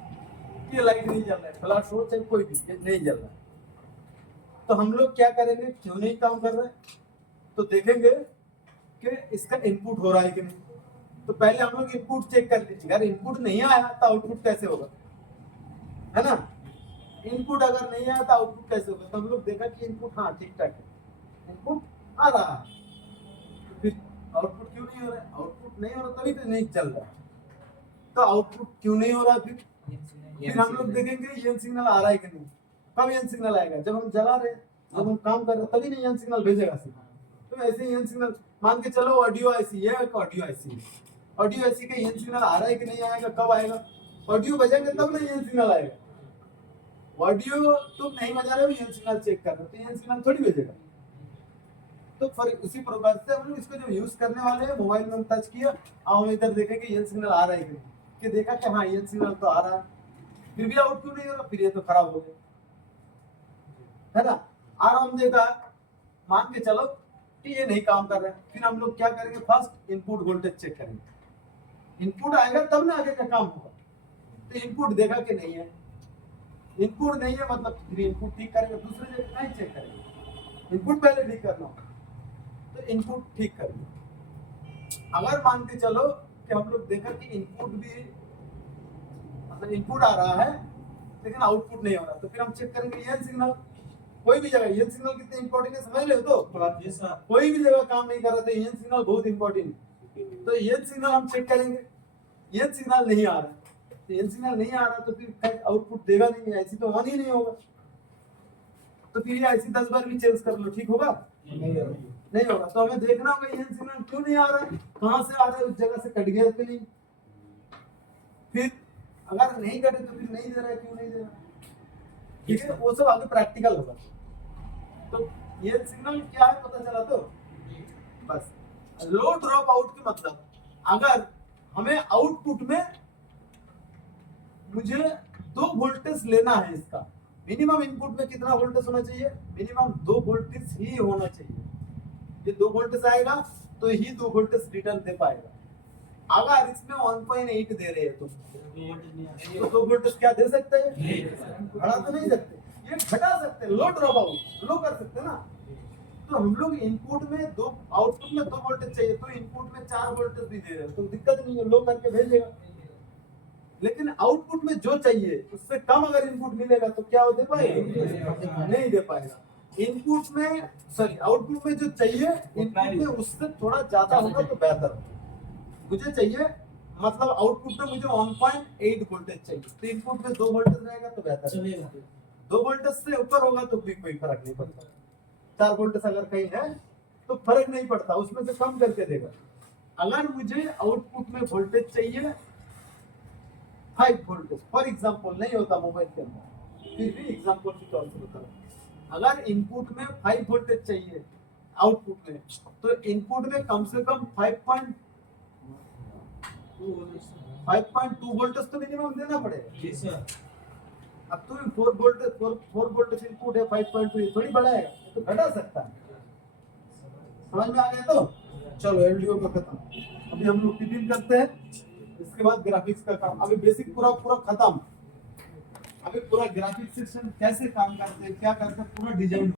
ये लाइट नहीं जल रहा है, फ्लैश हो चाहे कोई भी, ये नहीं जल रहा है, तो हम लोग क्या करेंगे, क्यों नहीं काम कर रहा है, तो देखेंगे कि इसका इनपुट हो रहा है कि नहीं। तो पहले हम लोग इनपुट चेक कर लीजिए, अगर इनपुट नहीं आया तो आउटपुट कैसे होगा, है ना। इनपुट अगर नहीं आया तो आउटपुट कैसे होगा, तो हम लोग देखा कि इनपुट हाँ ठीक ठाक है, इनपुट आ रहा है, तो फिर आउटपुट क्यों नहीं हो रहा है, आउटपुट नहीं हो रहा तभी तो नहीं चल रहा है, तो आउटपुट क्यों नहीं हो रहा। फिर हम लोग देखेंगे EN सिग्नल आ रहा है कि नहीं। कब EN सिग्नल आएगा, जब हम जला रहे हैं, जब हम काम कर रहे हैं, तभी नहीं EN सिग्नल भेजेगा सिग्नल। तो ऐसे EN सिग्नल मान के चलो ऑडियो IC, ये एक ऑडियो IC है, ऑडियो IC का EN सिग्नल आ रहा है कि नहीं आएगा, कब आएगा, ऑडियो बजाएंगे तब ना EN सिग्नल आएगा। ऑडियो तुम नहीं बजा रहे हो, EN सिग्नल चेक कर रहे हो, तो EN सिग्नल थोड़ी भेजेगा। तो फिर उसी प्रकार से हम लोग इसको जो यूज करने वाले हैं, मोबाइल में हम टच किया, हम इधर देखेंगे EN सिग्नल आ रहा है कि देखा कि हाँ EN सिग्नल तो आ रहा है, फिर भी आउट क्यों नहीं हो रहा, फिर ये तो खराब हो गया, है ना। आराम देखा, मान के चलो कि ये नहीं काम कर रहा है, फिर हम लोग क्या करेंगे, फर्स्ट इनपुट वोल्टेज चेक करेंगे, इनपुट आएगा तब ना आगे का काम होगा। तो इनपुट देखा कि नहीं है, इनपुट नहीं है मतलब फिर इनपुट ठीक करेंगे, दूसरे जगह नहीं चेक करेंगे, इनपुट पहले ठीक करना होगा, तो इनपुट ठीक करेंगे। अगर मान के चलो कि हम लोग देखा कि इनपुट भी मतलब इनपुट आ रहा है लेकिन आउटपुट नहीं हो रहा, तो फिर हम चेक करेंगे EN सिग्नल। कोई भी जगह EN सिग्नल कितने इंपॉर्टेंट है समझ ले, तो कोई भी जगह काम नहीं कर रहा था, EN सिग्नल बहुत इंपॉर्टेंट है। तो EN सिग्नल हम चेक करेंगे, EN सिग्नल नहीं आ रहा, तो EN सिग्नल नहीं आ रहा तो फिर आउटपुट देगा नहीं, ऐसी तो ऑन ही नहीं होगा। तो फिर ये ऐसी 10 बार भी चेंज कर लो, ठीक होगा, नहीं होगा। तो हमें देखना होगा EN सिग्नल क्यों नहीं आ रहा है, कहां से आ रहा है, उस जगह से कट गया कि नहीं। फिर अगर नहीं कटे तो फिर नहीं दे रहा है, क्यों नहीं दे रहा, ठीक है, वो सब आगे प्रैक्टिकल होगा। तो ये सिग्नल क्या है पता चला, तो बस लो ड्रॉप आउट के मतलब अगर हमें आउटपुट में मुझे 2 वोल्टेज लेना है, इसका मिनिमम इनपुट में कितना वोल्टेज होना चाहिए, मिनिमम 2 वोल्टेज ही होना चाहिए। ये 2 वोल्टेज आएगा तो ही 2 वोल्टेज रिटर्न दे पाएगा। अगर इसमें 1.8 दे रहे हैं तो 2 वोल्टेज क्या दे सकते हैं, बढ़ा तो नहीं सकते, ये घटा सकते हैं, लो ड्रॉप आउट लो कर सकते हैं ना। तो हम लोग इनपुट में 2 आउटपुट में 2 वोल्टेज चाहिए, तो इनपुट में 4 वोल्टेज भी दे रहे हैं तो दिक्कत नहीं है, लो करके भेजेगा। लेकिन आउटपुट में जो चाहिए उससे कम अगर इनपुट मिलेगा तो क्या दे पाएगा, नहीं दे पाएगा। इनपुट में सॉरी आउटपुट में जो चाहिए इनपुट में उससे थोड़ा ज्यादा होगा तो बेहतर होगा। मुझे चाहिए मतलब आउटपुट में मुझे 1.8 वोल्टेज चाहिए, तो इनपुट में 2 वोल्टेज रहेगा तो बेहतर चलेगा। 2 वोल्टेज से ऊपर होगा तो भी कोई फर्क नहीं पड़ता, 4 वोल्टेज अगर कहीं है तो फर्क नहीं पड़ता, उसमें से कम करके देगा। अगर मुझे आउटपुट में वोल्टेज चाहिए 5 वोल्टेज फॉर एग्जांपल, नहीं होता मोबाइल के अंदर, फिर भी एग्जांपल के तौर पर बता रहा हूं। अगर इनपुट में 5 वोल्टेज चाहिए आउटपुट में, तो इनपुट में कम से कम 5.2 वोल्टेज तो मिनिमम देना पड़ेगा। जी सर। अब तो 4 वोल्टेज इनपुट है, 5.2 ये थोड़ी बढ़ाएगा, तो घटा सकता है। समझ में आ गया? तो चलो एलडीओ का खत्म। अभी हम लोग टिफिन करते हैं। इसके बाद ग्राफिक्स का काम। अभी बेसिक पूरा पूरा खत्म। अभी पूरा ग्राफिक्स सेक्शन कैसे काम करते हैं, क्या करते हैं, पूरा डिजाइन